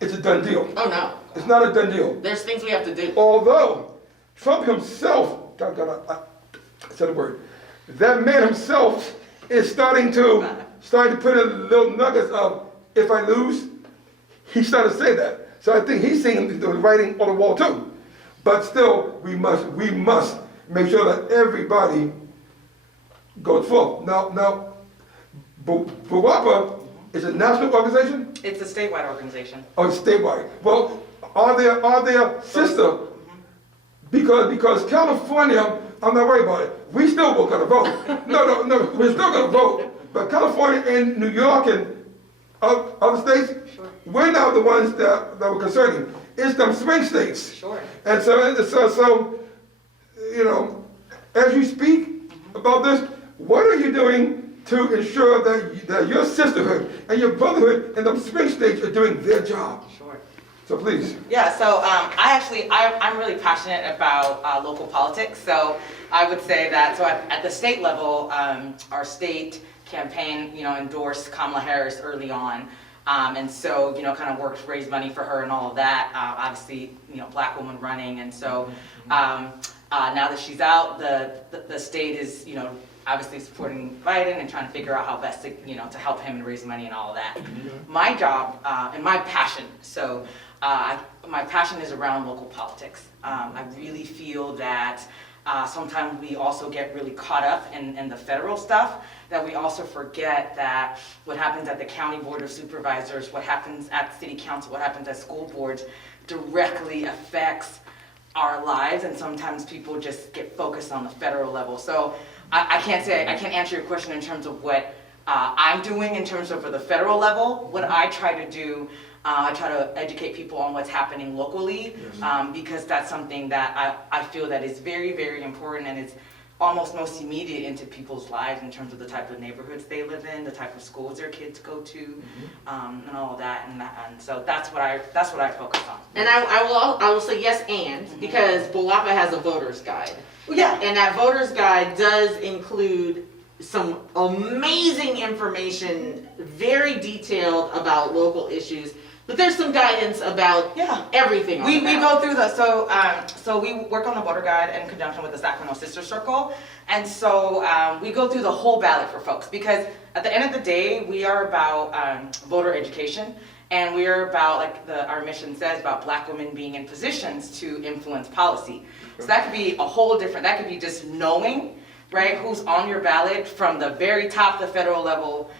it's a done deal. Oh no, It's not a done deal. there's things we have to do. Although Trump himself, I said a word, that man himself is starting to put in little nuggets of if I lose, he started to say that. So I think he's seeing the writing on the wall too. But still, we must make sure that everybody goes forth. Now, BWAPA is a national organization It's a statewide organization. or statewide? Well, are there sister? Because California, I'm not worried about it. We still were gonna vote. No, we're still gonna vote. But California and New York and other states, we're now the ones that were concerning. It's them swing states. Sure. And so, you know, as you speak about this, what are you doing to ensure that your sisterhood and your brotherhood and them swing states are doing their job? Sure. So please. Yeah, so I'm really passionate about local politics. So I would say that, so at the state level, our state campaign, endorsed Kamala Harris early on. And so, kind of worked to raise money for her and all of that. Obviously, black woman running. And so now that she's out, the state is, obviously supporting Biden and trying to figure out how best to, to help him and raise money and all of that. My job and my passion, so my passion is around local politics. I really feel that sometimes we also get really caught up in the federal stuff, that we also forget that what happens at the county board of supervisors, what happens at city council, what happens at school boards directly affects our lives, and sometimes people just get focused on the federal level. So I can't answer your question in terms of what I'm doing in terms of for the federal level. What I try to do, I try to educate people on what's happening locally, because that's something that I feel that is very, very important, and it's almost most immediate into people's lives in terms of the type of neighborhoods they live in, the type of schools their kids go to, and all of that. And so that's what I focus on. And I will say yes because BWAPA has a voter's guide. Yeah. And that voter's guide does include some amazing information, very detailed about local issues. But there's some guidance about everything on We the ballot. go through so we work on the voter guide in conjunction with the Sacramento Sister Circle, and so we go through the whole ballot for folks, because at the end of the day, we are about voter education, and we are about, like our mission says, about black women being in positions to influence policy. So that could be a whole different, that could be just knowing, right, who's on your ballot from the very top, the federal level,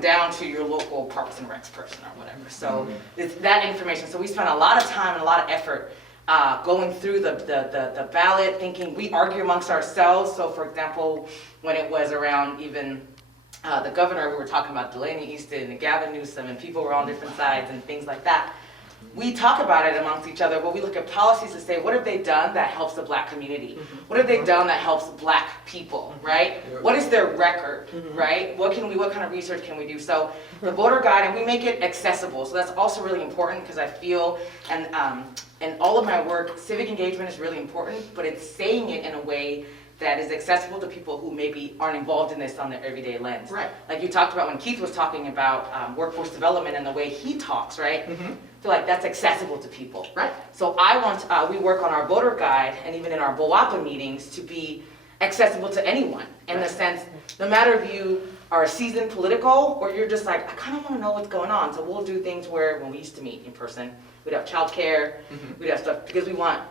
down to your local Parks and Recs person or whatever. So it's that information. So we spend a lot of time and a lot of effort going through the ballot, thinking we argue amongst ourselves. So for example, when it was around even the governor, we were talking about Delaney Easton and Gavin Newsom, and people were on different sides and things like that. We talk about it amongst each other, but we look at policies to say, what have they done that helps the Black community? What have they done that helps Black people, right? What is their record, right? What kind of research can we do? So the voter guide, and we make it accessible. So that's also really important because I feel, and all of my work, civic engagement is really important, but it's saying it in a way that is accessible to people who maybe aren't involved in this on their everyday lens. Right. Like you talked about when Keith was talking about workforce development and the way he talks, right? I feel like that's accessible to people. Right. So I want, we work on our voter guide and even in our BOAPA meetings to be accessible to anyone in the sense, no matter if you are a seasoned political or you're just like, I kind of want to know what's going on. So we'll do things where when we used to meet in person, we'd have childcare, we'd have stuff, because we want,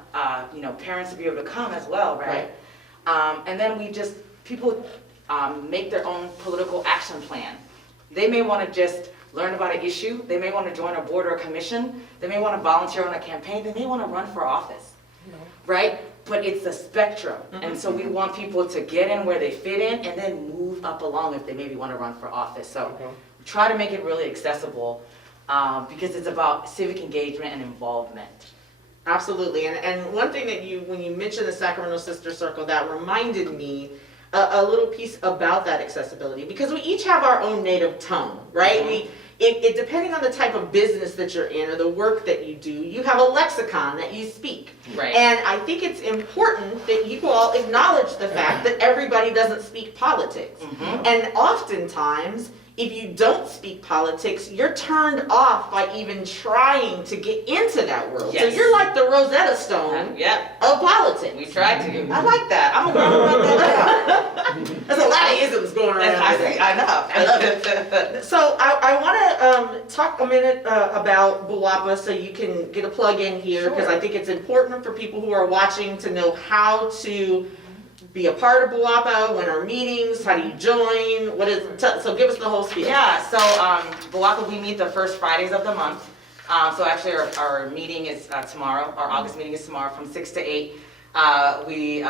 parents to be able to come as well, right? And then people make their own political action plan. They may want to just learn about an issue. They may want to join a board or a commission. They may want to volunteer on a campaign. They may want to run for office, right? But it's a spectrum. And so we want people to get in where they fit in and then move up along if they maybe want to run for office. So we try to make it really accessible because it's about civic engagement and involvement. Absolutely, and one thing that when you mentioned the Sacramento Sister Circle, that reminded me a little piece about that accessibility, because we each have our own native tongue, right? It depending on the type of business that you're in or the work that you do, you have a lexicon that you speak. Right. And I think it's important that you all acknowledge the fact that everybody doesn't speak politics. And oftentimes, if you don't speak politics, you're turned off by even trying to get into that world. So Yes. you're like the Rosetta Stone Yep. of politics. We tried to. I like that. I'm gonna write that down. There's a lot of isms going around. today. I know. I love it. So I want to talk a minute about BOAPA so you can get a plug in here, because I think it's important for people who are watching to know how to be a part of BOAPA, when are meetings, how do you join, so give us the whole spiel. Yeah, so BOAPA, we meet the first Fridays of the month. So actually our meeting is tomorrow, our August meeting is tomorrow from 6 to 8. We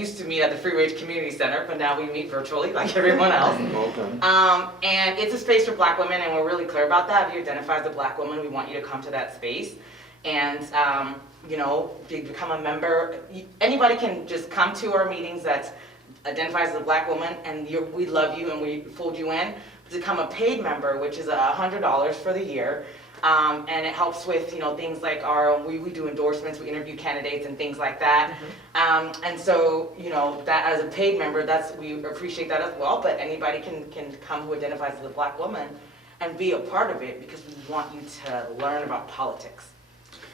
used to meet at the Free Range Community Center, but now we meet virtually like everyone else. And it's a space for Black women, and we're really clear about that. If you identify as a Black woman, we want you to come to that space. And become a member. Anybody can just come to our meetings that identifies as a Black woman, and we love you and we fold you in. Become a paid member, which is $100 for the year, and it helps with things like we do endorsements, we interview candidates and things like that. And so that as a paid member, we appreciate that as well. But anybody can come who identifies as a Black woman and be a part of it, because we want you to learn about politics.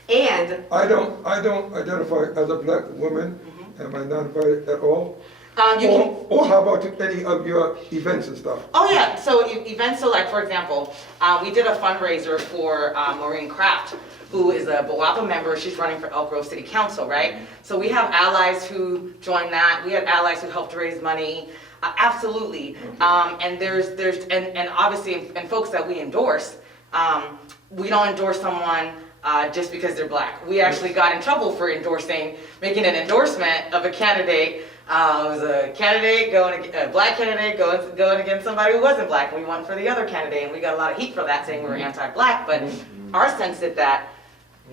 And I don't identify as a Black woman. Am I not invited at all? Or how about any of your events and stuff? Oh yeah, so events, so like for example, we did a fundraiser for Maureen Kraft, who is a BOAPA member. She's running for Elk Grove City Council, right? So we have allies who joined that. We had allies who helped raise money. Absolutely. And there's obviously, and folks that we endorse, we don't endorse someone just because they're Black. We actually got in trouble for making an endorsement of a candidate. It was a candidate a Black candidate going against somebody who wasn't Black. We went for the other candidate, and we got a lot of heat for that, saying we were anti-Black. But our sense is that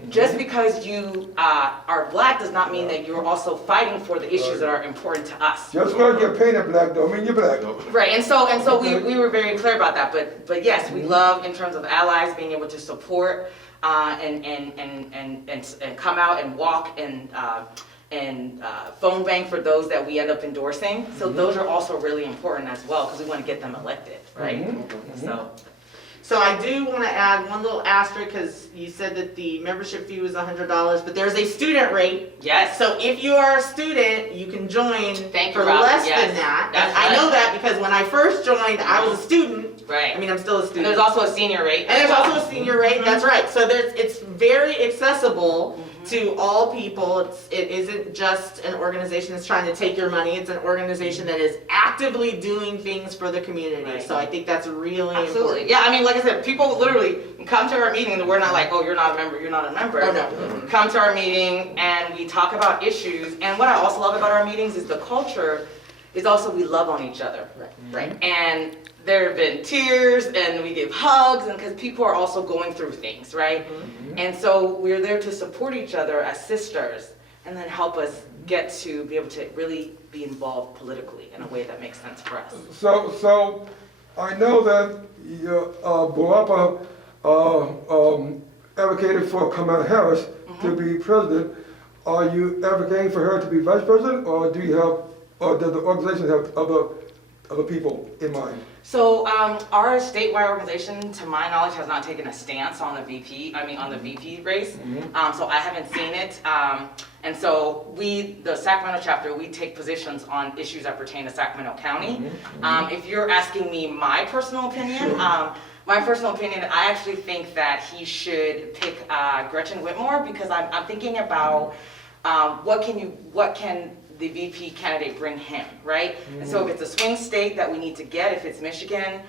just because you are Black does not mean that you're also fighting for the issues that are important to us. Just because you're painted Black don't mean you're Black. Right, and so we were very clear about that. But yes, we love, in terms of allies, being able to support and come out and walk and phone bank for those that we end up endorsing. So those are also really important as well, because we want to get them elected, right? So I do want to add one little asterisk, because you said that the membership fee was $100, but there's a student rate. Yes. So if you are a student, you can join Thank you, for Robyn. less Yes. than that. That's I know right. that because when I first joined, I was a student. Right. I mean, I'm still a And student. there's also a senior rate. And there's also a senior rate, that's right. So it's very accessible. to all people. It isn't just an organization that's trying to take your money. It's an organization that is actively doing things for the community. Right. So I think that's really Absolutely. important. Yeah, I mean, like I said, people literally come to our meeting and we're not like, oh, you're not a member, you're not a member. Oh, no. Come to our meeting and we talk about issues. And what I also love about our meetings is the culture is also we love on each other. Right. And there have been tears and we give hugs and because people are also going through things, right? And so we're there to support each other as sisters and then help us get to be able to really be involved politically in a way that makes sense for us. So I know that Boapa advocated for Kamala Harris to be president. Are you advocating for her to be vice president, or do you have, or does the organization have other people in mind? So our statewide organization, to my knowledge, has not taken a stance on the VP race. So I haven't seen it. And so we, the Sacramento chapter, we take positions on issues that pertain to Sacramento County. If you're asking me my personal opinion, I actually think that he should pick Gretchen Whitmore because I'm thinking about what can the VP candidate bring him, right? And so if it's a swing state that we need to get, if it's Michigan,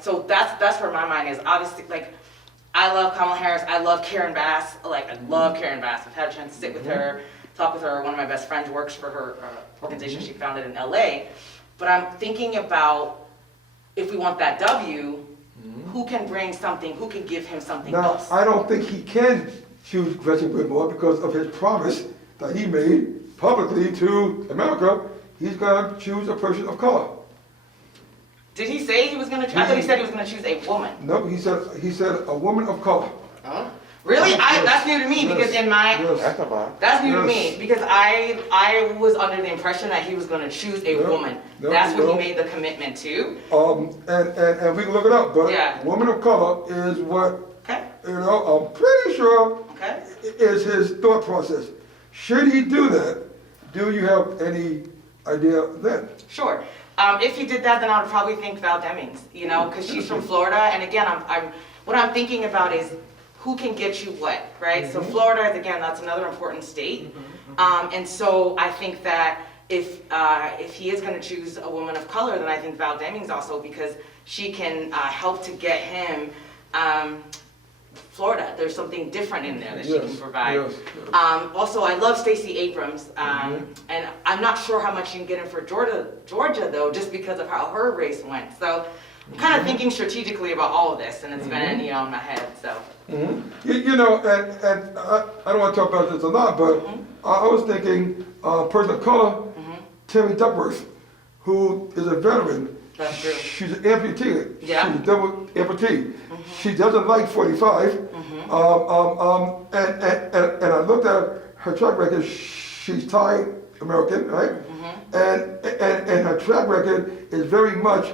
so that's where my mind is. Obviously, like, I love Kamala Harris, I love Karen Bass, I love Karen Bass. I've had a chance to sit with her, talk with her. One of my best friends works for her organization she founded in LA. But I'm thinking about if we want that W, who can bring something, who can give him something Now, else? I don't think he can choose Gretchen Whitmore because of his promise that he made publicly to America. He's going to choose a person of color. Did he say he was going to? I thought he said he was going to choose a woman. No, he said a woman of color. Huh? Really? Yes. That's new to me because in my Yes. That's about. that's new to Yes. me because I was under the impression that he was going to choose a No, woman. no, That's what no. he made the commitment to. And we can look it up, but Yeah. woman of color is what, Okay. I'm pretty sure Okay. is his thought process. Should he do that, do you have any idea then? Sure. If he did that, then I would probably think Val Demings, because she's from Florida. And again, what I'm thinking about is who can get you what, right? So Florida, again, that's another important state. And so I think that if he is going to choose a woman of color, then I think Val Demings also, because she can help to get him Florida. There's something different in there that she can provide. Yes. Also, I love Stacey Abrams, and I'm not sure how much you can get in for Georgia though, just because of how her race went. So I'm kind of thinking strategically about all of this, and it's been in my head. So And I don't want to talk about this a lot, but I was thinking person of color, Tammy Duckworth, who is a veteran. That's true. She's an amputee. Yeah. She's a double amputee. She doesn't like 45. And I looked at her track record. She's Thai American, right? And her track record is very much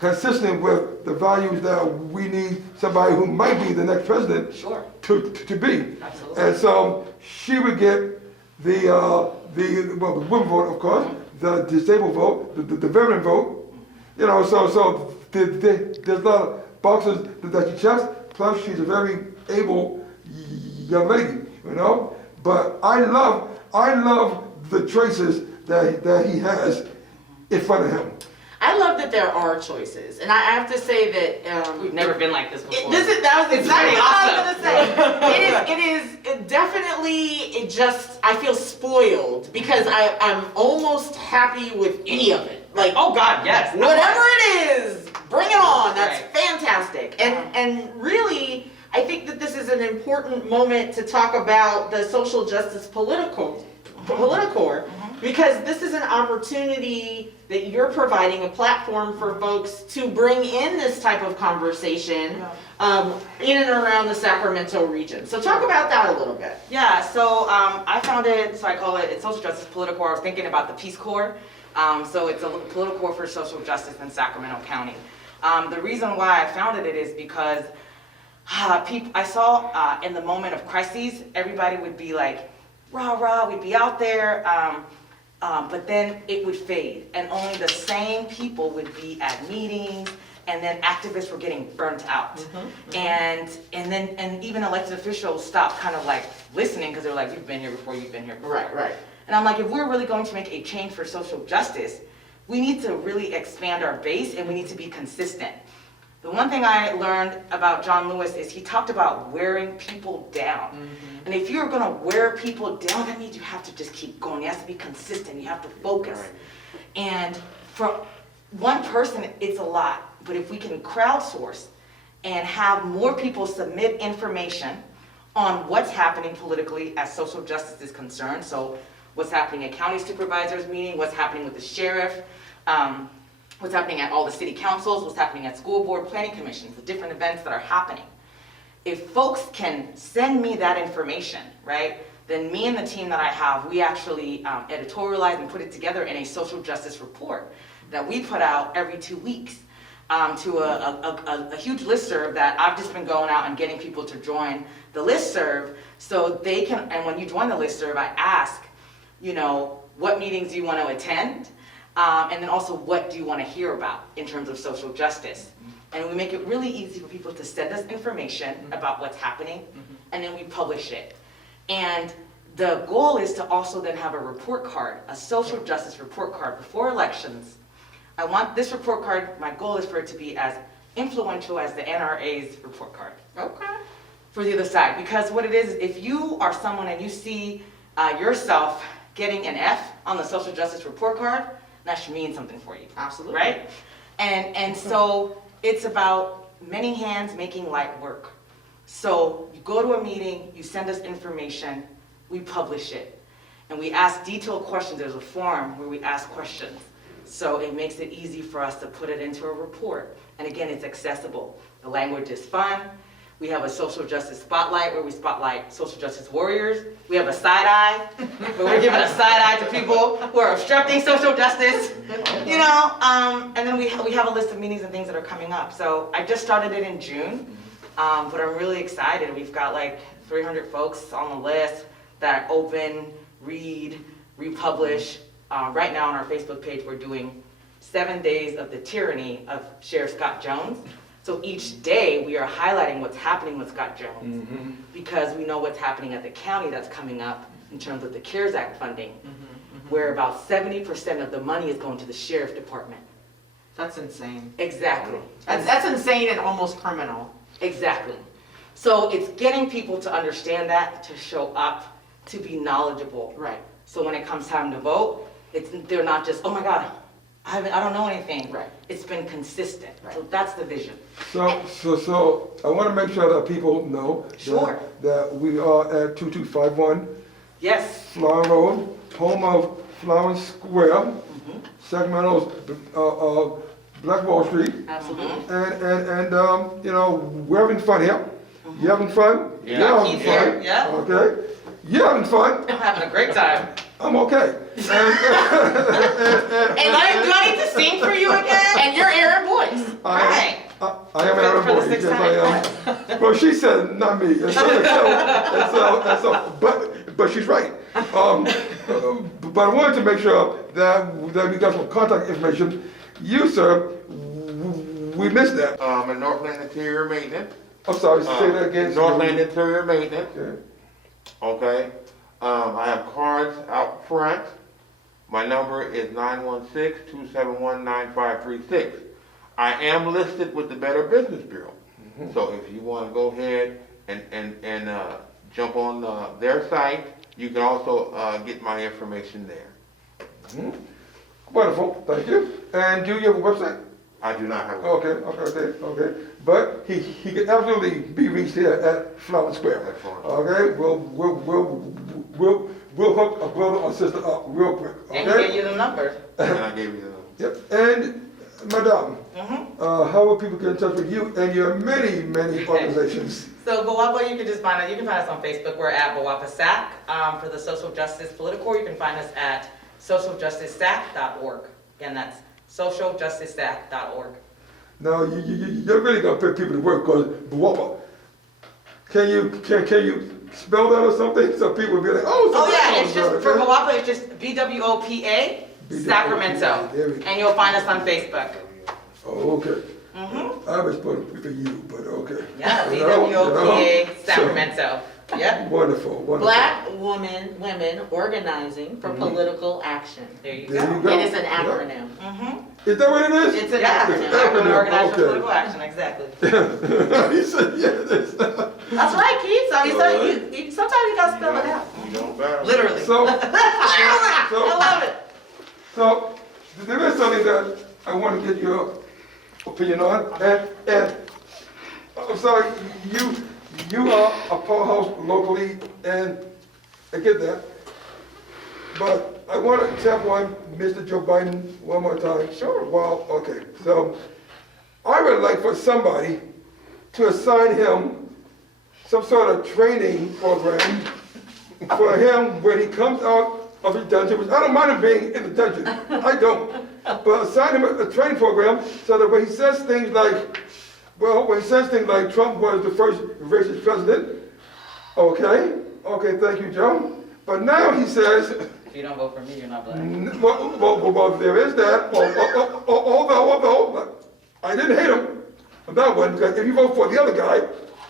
consistent with the values that we need somebody who might be the next president Sure. to be. Absolutely. And so she would get the women vote, of course, the disabled vote, the veteran vote. So there's a lot of boxes that she checks. Plus, she's a very able young lady, But I love the choices that he has in front of him. I love that there are choices, and I have to say that We've never been like this before. that was exactly really what I awesome. was gonna say. It is definitely I feel spoiled because I'm almost happy with any of it. Like, Oh God, yes. whatever it is, bring it on. That's Right. fantastic. And really, I think that this is an important moment to talk about the social justice political, because this is an opportunity that you're providing a platform for folks to bring in this type of conversation in and around the Sacramento region. So talk about that a little bit. Yeah, so I found it, so I call it social justice political Corps. I was thinking about the Peace Corps. So it's a political corps for social justice in Sacramento County. The reason why I founded it is because I saw in the moment of crises, everybody would be like, rah, rah, we'd be out there, but then it would fade, and only the same people would be at meetings and then activists were getting burnt out. And even elected officials stopped kind of like listening because they're like, you've been here before, you've been here before. Right. And I'm like, if we're really going to make a change for social justice, we need to really expand our base and we need to be consistent. The one thing I learned about John Lewis is he talked about wearing people down. And if you're gonna wear people down, that means you have to just keep going. You have to be consistent, you have to focus. And for one person, it's a lot, but if we can crowdsource and have more people submit information on what's happening politically as social justice is concerned, so what's happening at county supervisors meeting, what's happening with the sheriff, what's happening at all the city councils, what's happening at school board planning commissions, the different events that are happening. If folks can send me that information, right, then me and the team that I have, we actually editorialize and put it together in a social justice report that we put out every 2 weeks to a huge listserv that I've just been going out and getting people to join the listserv so they can, and when you join the listserv, I ask, you know, what meetings do you want to attend? And then also, what do you want to hear about in terms of social justice? And we make it really easy for people to send us information about what's happening, and then we publish it. And the goal is to also then have a report card, a social justice report card before elections. I want this report card, my goal is for it to be as influential as the NRA's report card. Okay. For the other side, because what it is, if you are someone and you see yourself getting an F on the social justice report card, that should mean something for you. Absolutely. Right? And so it's about many hands making light work. So you go to a meeting, you send us information, we publish it. And we ask detailed questions. There's a forum where we ask questions. So it makes it easy for us to put it into a report. And again, it's accessible. The language is fun. We have a social justice spotlight where we spotlight social justice warriors. We have a side eye where we're giving a side eye to people who are obstructing social justice, you know. And then we have a list of meetings and things that are coming up. So I just started it in June, but I'm really excited. We've got like 300 folks on the list that open, read, republish. Right now on our Facebook page, we're doing 7 days of the tyranny of Sheriff Scott Jones. So each day we are highlighting what's happening with Scott Jones because we know what's happening at the county that's coming up in terms of the CARES Act funding, where about 70% of the money is going to the sheriff department. That's insane. Exactly. That's insane and almost criminal. Exactly. So it's getting people to understand that, to show up, to be knowledgeable. Right. So when it comes time to vote, they're not just, oh my God, I don't know anything. Right. It's been consistent. Right. So that's the vision. So I want to make sure that people know Sure. that we are at 2251 Yes. Florin Road, home of Florin Square, Sacramento's Black Wall Street. Absolutely. And you know, we're having fun here. You having fun? Yeah. You're having Keith here, fun. yeah. Okay. You're having fun. I'm having a great time. I'm okay. And do I need to sing for you again? And you're Aaron Boyce. Right. I am Aaron For the Boyce. sixth Yes, I am. Well, she said, not me. And so, but she's right. But I wanted to make sure that we got some contact information. You, sir, we missed that. In Northland Interior Maintenance. I'm sorry, say that again. Northland Interior Maintenance. Okay. Okay. I have cards out front. My number is 916-271-9536. I am listed with the Better Business Bureau. So if you want to go ahead and jump on their site, you can also get my information there. Wonderful, thank you. And do you have a website? I do not have a Okay. But he can absolutely be reached here at Florin Square. At Florin. Okay, we'll hook a brother or sister up real quick. And Okay. give you the number. And I gave you the number. Yep. And Madame, how will people get in touch with you and your many organizations? So BWAPA, you can just find us. You can find us on Facebook. We're at BWAPA SAC for the Social Justice Political. You can find us at socialjusticesac.org. Again, that's socialjusticesac.org. Now you're really gonna put people to work because BWAPA. Can you spell that or something so people will be like, oh, so Oh yeah, that it's sounds just good, for okay? BWAPA. It's just BWOPA Sacramento, There we go. and you'll find us on Facebook. Oh, okay. I was supposed to be for you, but okay. Yeah, You know, BWOPA, so- Sacramento. Yep, Wonderful, wonderful. Black women organizing for political action. there you There go. you go. It is an Yeah. acronym. Is that what it is? It's an Yeah, acronym. Sacramento Organized for Okay. Political Action, exactly. He said, yeah, that's That's right, Keith. So you sometimes you gotta spell it out. You don't battle. Literally. So, I love it. so, there is something that I want to get your opinion on, and I'm sorry, you are a powerhouse locally, and I get that. But I want to tap on Mr. Joe Biden one more time. Sure. Well, okay, so I would like for somebody to assign him some sort of training program for him when he comes out of his dungeon, which I don't mind him being in the dungeon, I don't. But assign him a training program so that when he says things like, Trump was the first racist president, okay, thank you, Joe. But now he says, If you don't vote for me, you're not black. well, there is that, although I didn't hate him on that one, because if you vote for the other guy,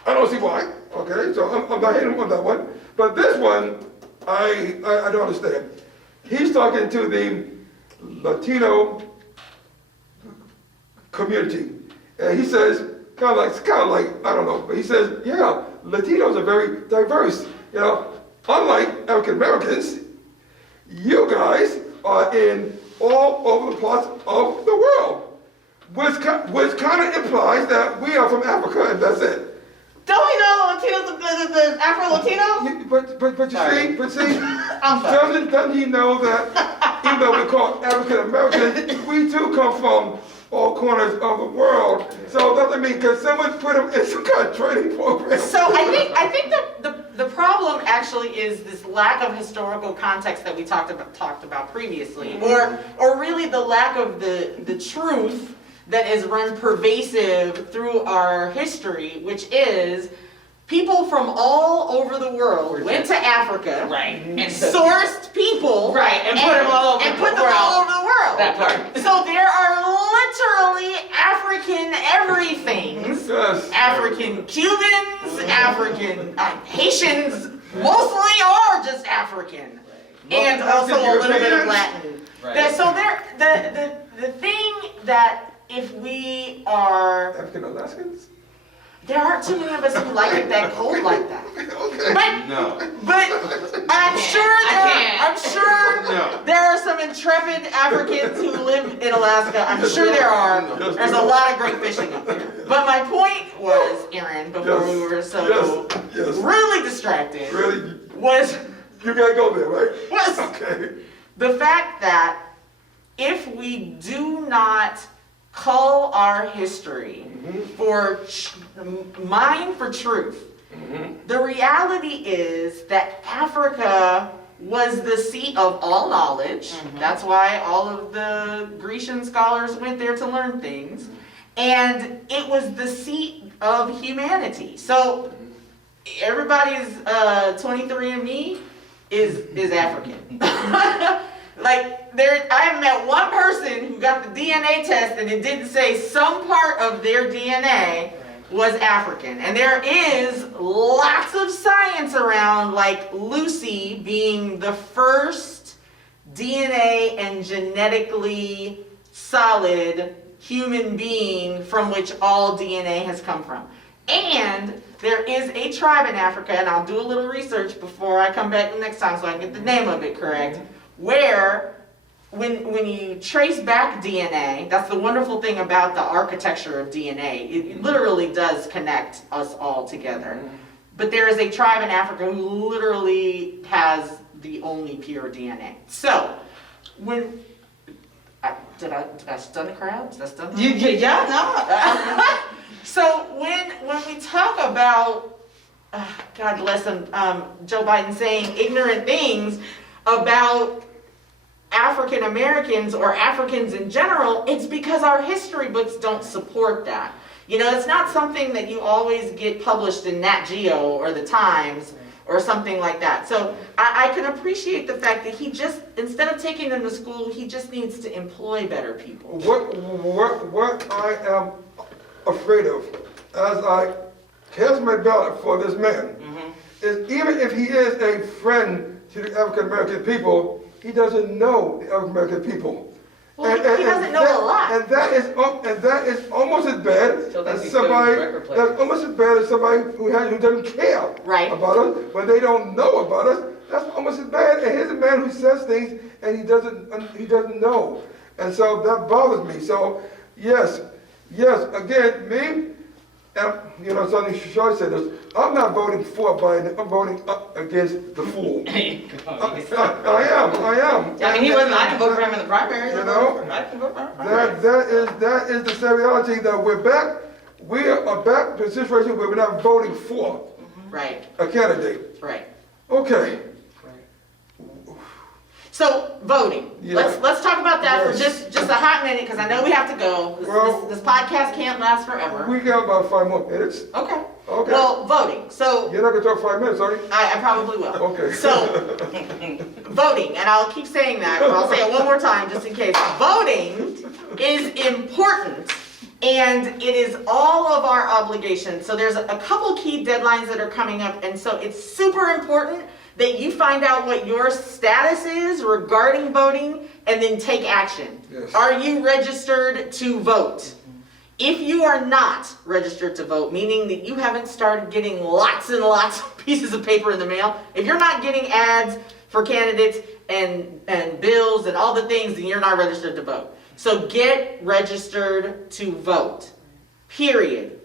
I don't see why, okay, so I'm not hating him on that one. But this one, I don't understand. He's talking to the Latino community, and he says, kind of like, I don't know, but he says, yeah, Latinos are very diverse, you know, unlike African Americans, you guys are in all over the parts of the world, which kind of implies that we are from Africa, and that's it. Don't we know Latinos, the Afro-Latinos? But see, I'm sorry. doesn't he know that even though we're called African Americans, we too come from all corners of the world. So doesn't mean because someone put him in some kind of training program. So I think the problem actually is this lack of historical context that we talked about previously, or really the lack of the truth that is run pervasive through our history, which is people from all over the world went to Africa, Right. And sourced people, Right, and put them all over and the put them world. all over the world. That part. So there are literally African everythings. Yes. African Cubans, African Haitians, mostly are just African, and also a little bit of Latin. Right. So the thing that if we are, African Alaskans? there aren't too many of us who like it that cold like that. Okay. No. But I'm sure No. there are some intrepid Africans who live in Alaska. I'm sure there are. There's a lot of great fishing up there. But my point was, Aaron, before we were so Yes. really distracted, Really? was You gotta go there, right? was Okay. the fact that if we do not cull our history for mine for truth, the reality is that Africa was the seat of all knowledge. That's why all of the Grecian scholars went there to learn things. And it was the seat of humanity. So everybody's 23andMe is African. Like I haven't met one person who got the DNA test and it didn't say some part of their DNA was African. And there is lots of science around, like Lucy being the first DNA and genetically solid human being from which all DNA has come from. And there is a tribe in Africa, and I'll do a little research before I come back the next time so I can get the name of it correct, where when you trace back DNA, that's the wonderful thing about the architecture of DNA. It literally does connect us all together. But there is a tribe in Africa who literally has the only pure DNA. So, when... Did I stun the crowd? Did I stun the crowd? Yeah, So when we talk about, God bless him, Joe Biden saying ignorant things about African Americans or Africans in general, it's because our history books don't support that. You know, it's not something that you always get published in Nat Geo or the Times or something like that. So I can appreciate the fact that he just, instead of taking them to school, he just needs to employ better people. What I am afraid of as I cast my ballot for this man is even if he is a friend to the African American people, he doesn't know the African American people. Well, he doesn't know a lot. And that is almost as bad So that's as because somebody. record players. That's almost as bad as somebody who doesn't care Right. about us when they don't know about us. That's almost as bad. And here's a man who says things and he doesn't know. And so that bothers me. So yes, again, me, and something Shar said this, I'm not voting for Biden, I'm voting against the fool. I am. I mean, he wasn't, I can vote for him in the primaries. You know? I can vote for him in the primaries. That is the sad reality that we are back to a situation where we're not voting for Right, a candidate. right. Okay. So, voting. Yeah. Let's talk about that for Yes. just a hot minute, because I know we have to go. Well- This podcast can't last forever. We got about 5 more minutes. Okay. Okay. Well, voting. So, You're not gonna talk 5 minutes, are you? I probably will. Okay. So, voting, and I'll keep saying that, but I'll say it one more time just in case. Voting is important, and it is all of our obligations. So there's a couple key deadlines that are coming up, and so it's super important that you find out what your status is regarding voting and then take action. Yes. Are you registered to vote? If you are not registered to vote, meaning that you haven't started getting lots and lots of pieces of paper in the mail, if you're not getting ads for candidates and bills and all the things, then you're not registered to vote. So get registered to vote, period.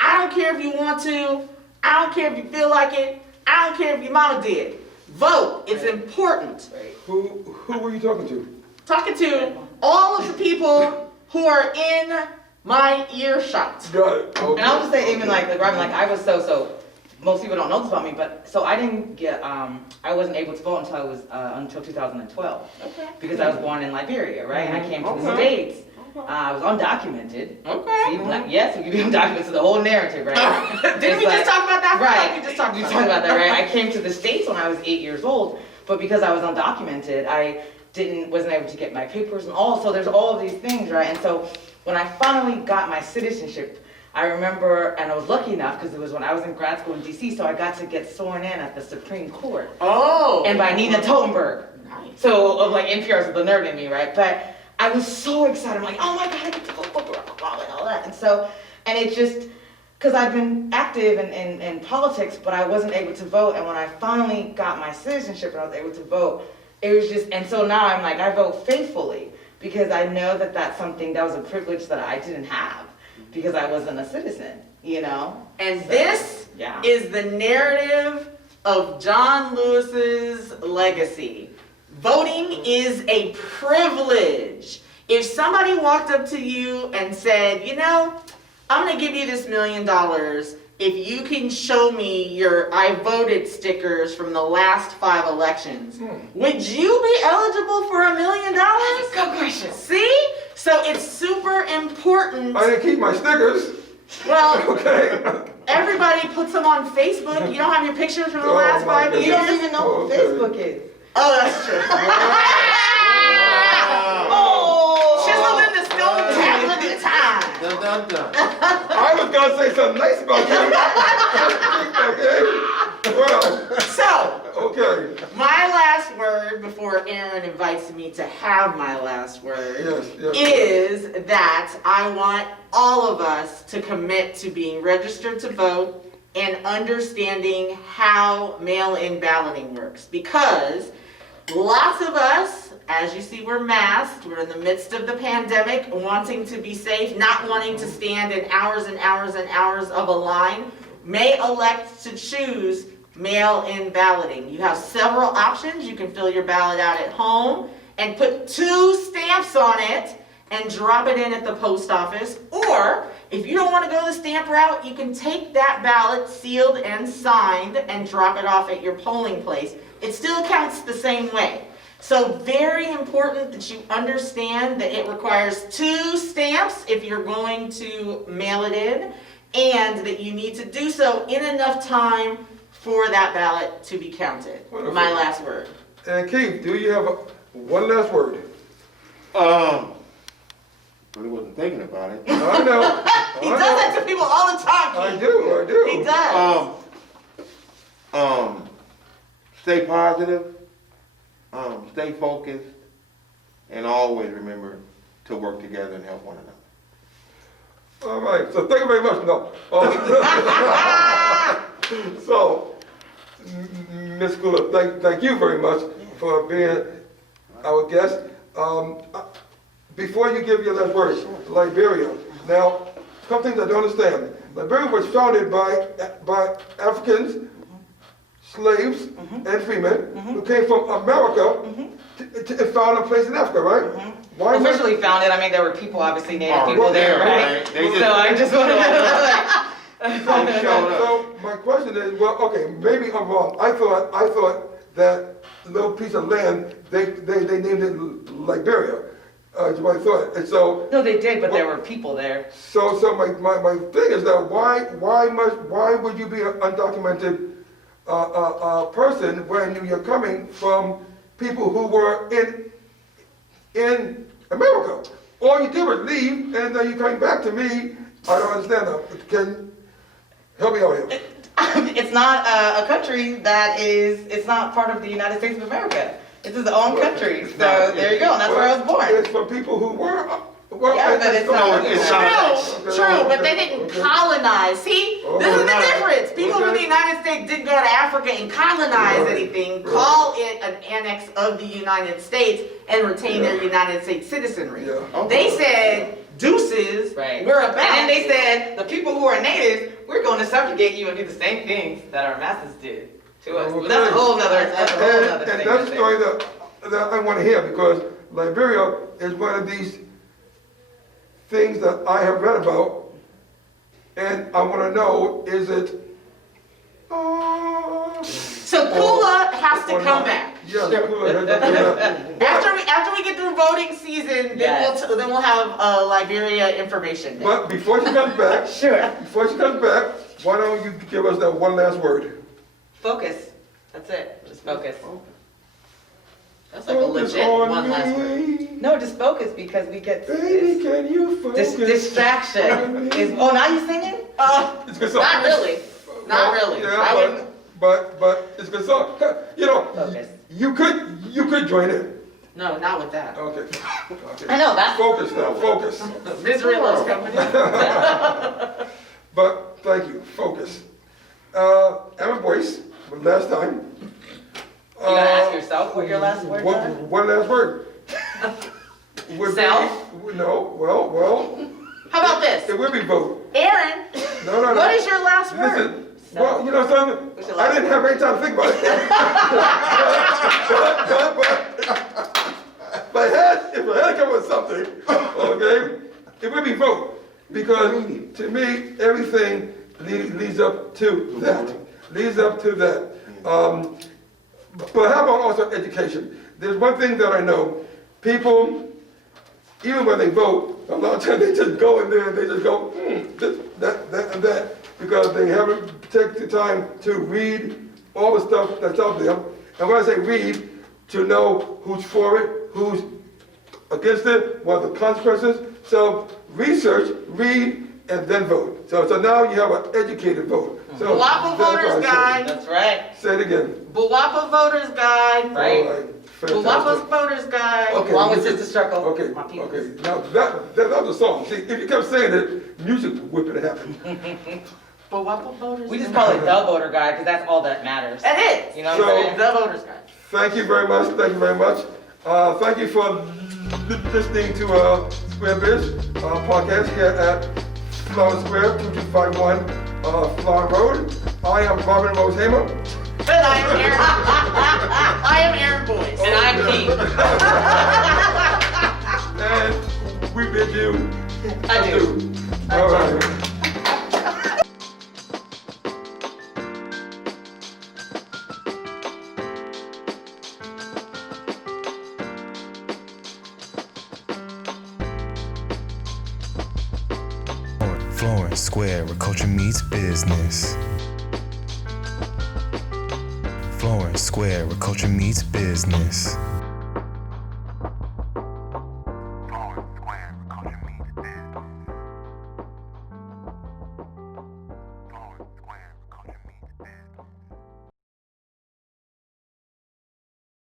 I don't care if you want to, I don't care if you feel like it, I don't care if your mama did. Vote, it's important. Who were you talking to? Talking to all of the people who are in my earshot. Got it. Okay. And I'll just say, even like Robyn, like I was so, most people don't know this about me, but so I didn't get, I wasn't able to vote until I was, until 2012. Okay. Because I was born in Liberia, right? And I came to the Okay. States. I was undocumented. Okay. See, like, yes, we could be undocumented, so the whole narrative, right? Didn't we It's just talk about that? Right. We just talked We about talked about that, right? I came to the States when I was 8 years old, but because I was undocumented, I wasn't able to get my papers and all, so there's all of these things, right? And so when I finally got my citizenship, I remember, and I was lucky enough, because it was when I was in grad school in DC, so I got to get sworn in at the Supreme Court. Oh. And by Nina Totenberg. Nice. So, of like NPR's The Nerd in Me, right? But I was so excited. I'm like, oh my God, I get to vote for Barack Obama and all that. And so, and it just, because I've been active in politics, but I wasn't able to vote. And when I finally got my citizenship and I was able to vote, it was just, and so now I'm like, I vote faithfully because I know that that's something, that was a privilege that I didn't have because I wasn't a citizen, you know? And So, this yeah. is the narrative of John Lewis's legacy. Voting is a privilege. If somebody walked up to you and said, you know, I'm gonna give you this $1 million if you can show me your I voted stickers from the last 5 elections, would you be eligible for $1 million? Good question. See? So it's super important. I didn't keep my stickers. Well, Okay. everybody puts them on Facebook. You don't have your pictures from the Oh, last my 5 goodness. You years? don't even know Oh, what okay. Facebook is. Oh, that's true. Oh! Chisel in the stone tablet in time. Dun, dun, dun. I was gonna say something nice about you. Okay. Well. So, Okay. my last word before Aaron invites me to have my last word Yes. is that I want all of us to commit to being registered to vote and understanding how mail-in balloting works. Because lots of us, as you see, we're masked, we're in the midst of the pandemic, wanting to be safe, not wanting to stand in hours and hours and hours of a line, may elect to choose mail-in balloting. You have several options. You can fill your ballot out at home and put 2 stamps on it and drop it in at the post office. Or, if you don't want to go the stamp route, you can take that ballot sealed and signed and drop it off at your polling place. It still counts the same way. So very important that you understand that it requires 2 stamps if you're going to mail it in, and that you need to do so in enough time for that ballot to be counted. Wonderful. My last word. And Keith, do you have one last word? Really wasn't thinking about it. I know. He does that to people all the time, I Keith. do. He does. Stay positive, stay focused, and always remember to work together and help one another. All right, so thank you very much. No. So, Ms. Kula, thank you very much for being our guest. Before you give your last words, Liberia. Now, some things I don't understand. Liberia was founded by Africans, slaves, and freemen who came from America to found a place in Africa, right? Why was- Officially founded, I mean, there were people, obviously native people well, there, yeah, right? right. They just- So I just wanted to, Showed up. So my question is, well, okay, maybe I'm wrong. I thought that little piece of land they named it Liberia. That's what I thought. And so no, they did, but there were people there. so my thing is that why would you be an undocumented person when you're coming from people who were in America? All you did was leave, and then you're coming back to me. I don't understand that. Can help me out here? It's not a country that it's not part of the United States of America. It's its own country. So there you go, and that's where I was born. It's for people who were. Well, Yeah, but it's not- it's True, but they didn't colonize. See, this is the difference. People from the United States didn't go to Africa and colonize anything, call it an annex of the United States, and retain their United States citizenry. Yeah. They said, deuces, Right. we're about. And then they said, the people who are natives, we're going to subjugate you and do the same things that our masters did to us. But that's a whole nother, And that's the story that I want to hear, because Liberia is one of these things that I have read about, and I want to know, is it So Kula has to come back. Yes, Kula has to come back. After we get through voting season, then Yes. we'll have Liberia information. But before she comes back, Sure. why don't you give us that one last word? Focus. That's it. Just focus. That's like a legit on one last word. me. No, just focus because we get Baby, can you focus? distraction. Oh, now you singing? It's a good song. Not really. Not really. Yeah, I wouldn't. but it's a good song. You know, Focus. you could join in. No, not with that. Okay. I know, that's... Focus now, focus. Misery loves company. But thank you, focus. Emma Boyce, last time. You gotta ask yourself what your last words are? One last word. Would be- Self? No, well, How about this? it would be vote. Aaron, No. what is your last word? Listen, well, you know something? What's your I last didn't have any time to think about it. but if I had to come with something, okay, it would be vote. Because to me, everything leads up to that. Leads up to that. But how about also education? There's one thing that I know. People, even when they vote, a lot of times they just go in there and they just go, this, that, and that, because they haven't taken the time to read all the stuff that's out there. And when I say read, to know who's for it, who's against it, what are the consequences. So research, read, and then vote. So now you have an educated vote. So Guapo that's what I Voters say. Guide. That's right. Say it again. Buwapa Voters Guide. Right. All right. Buwapa's Fantastic. Voters Guide. Okay. Along with Sister Struggle. Okay, My people. okay. Now that was a song. See, if you kept saying it, music would happen. Buwapa Voters We just Guide. call it the voter guide because that's all that matters. It is. You know So- what I'm saying? The Voters Guide. Thank you very much. Thank you very much. Thank you for listening to Square Biz podcast here at Florin Square, 2251 Florin Road. I am Robynne Rose-Haymer. And I am Aaron Boyce. And I'm Keith. And we bid you Adieu. All right. Florin Square, where culture meets business. Florin Square, where culture meets business.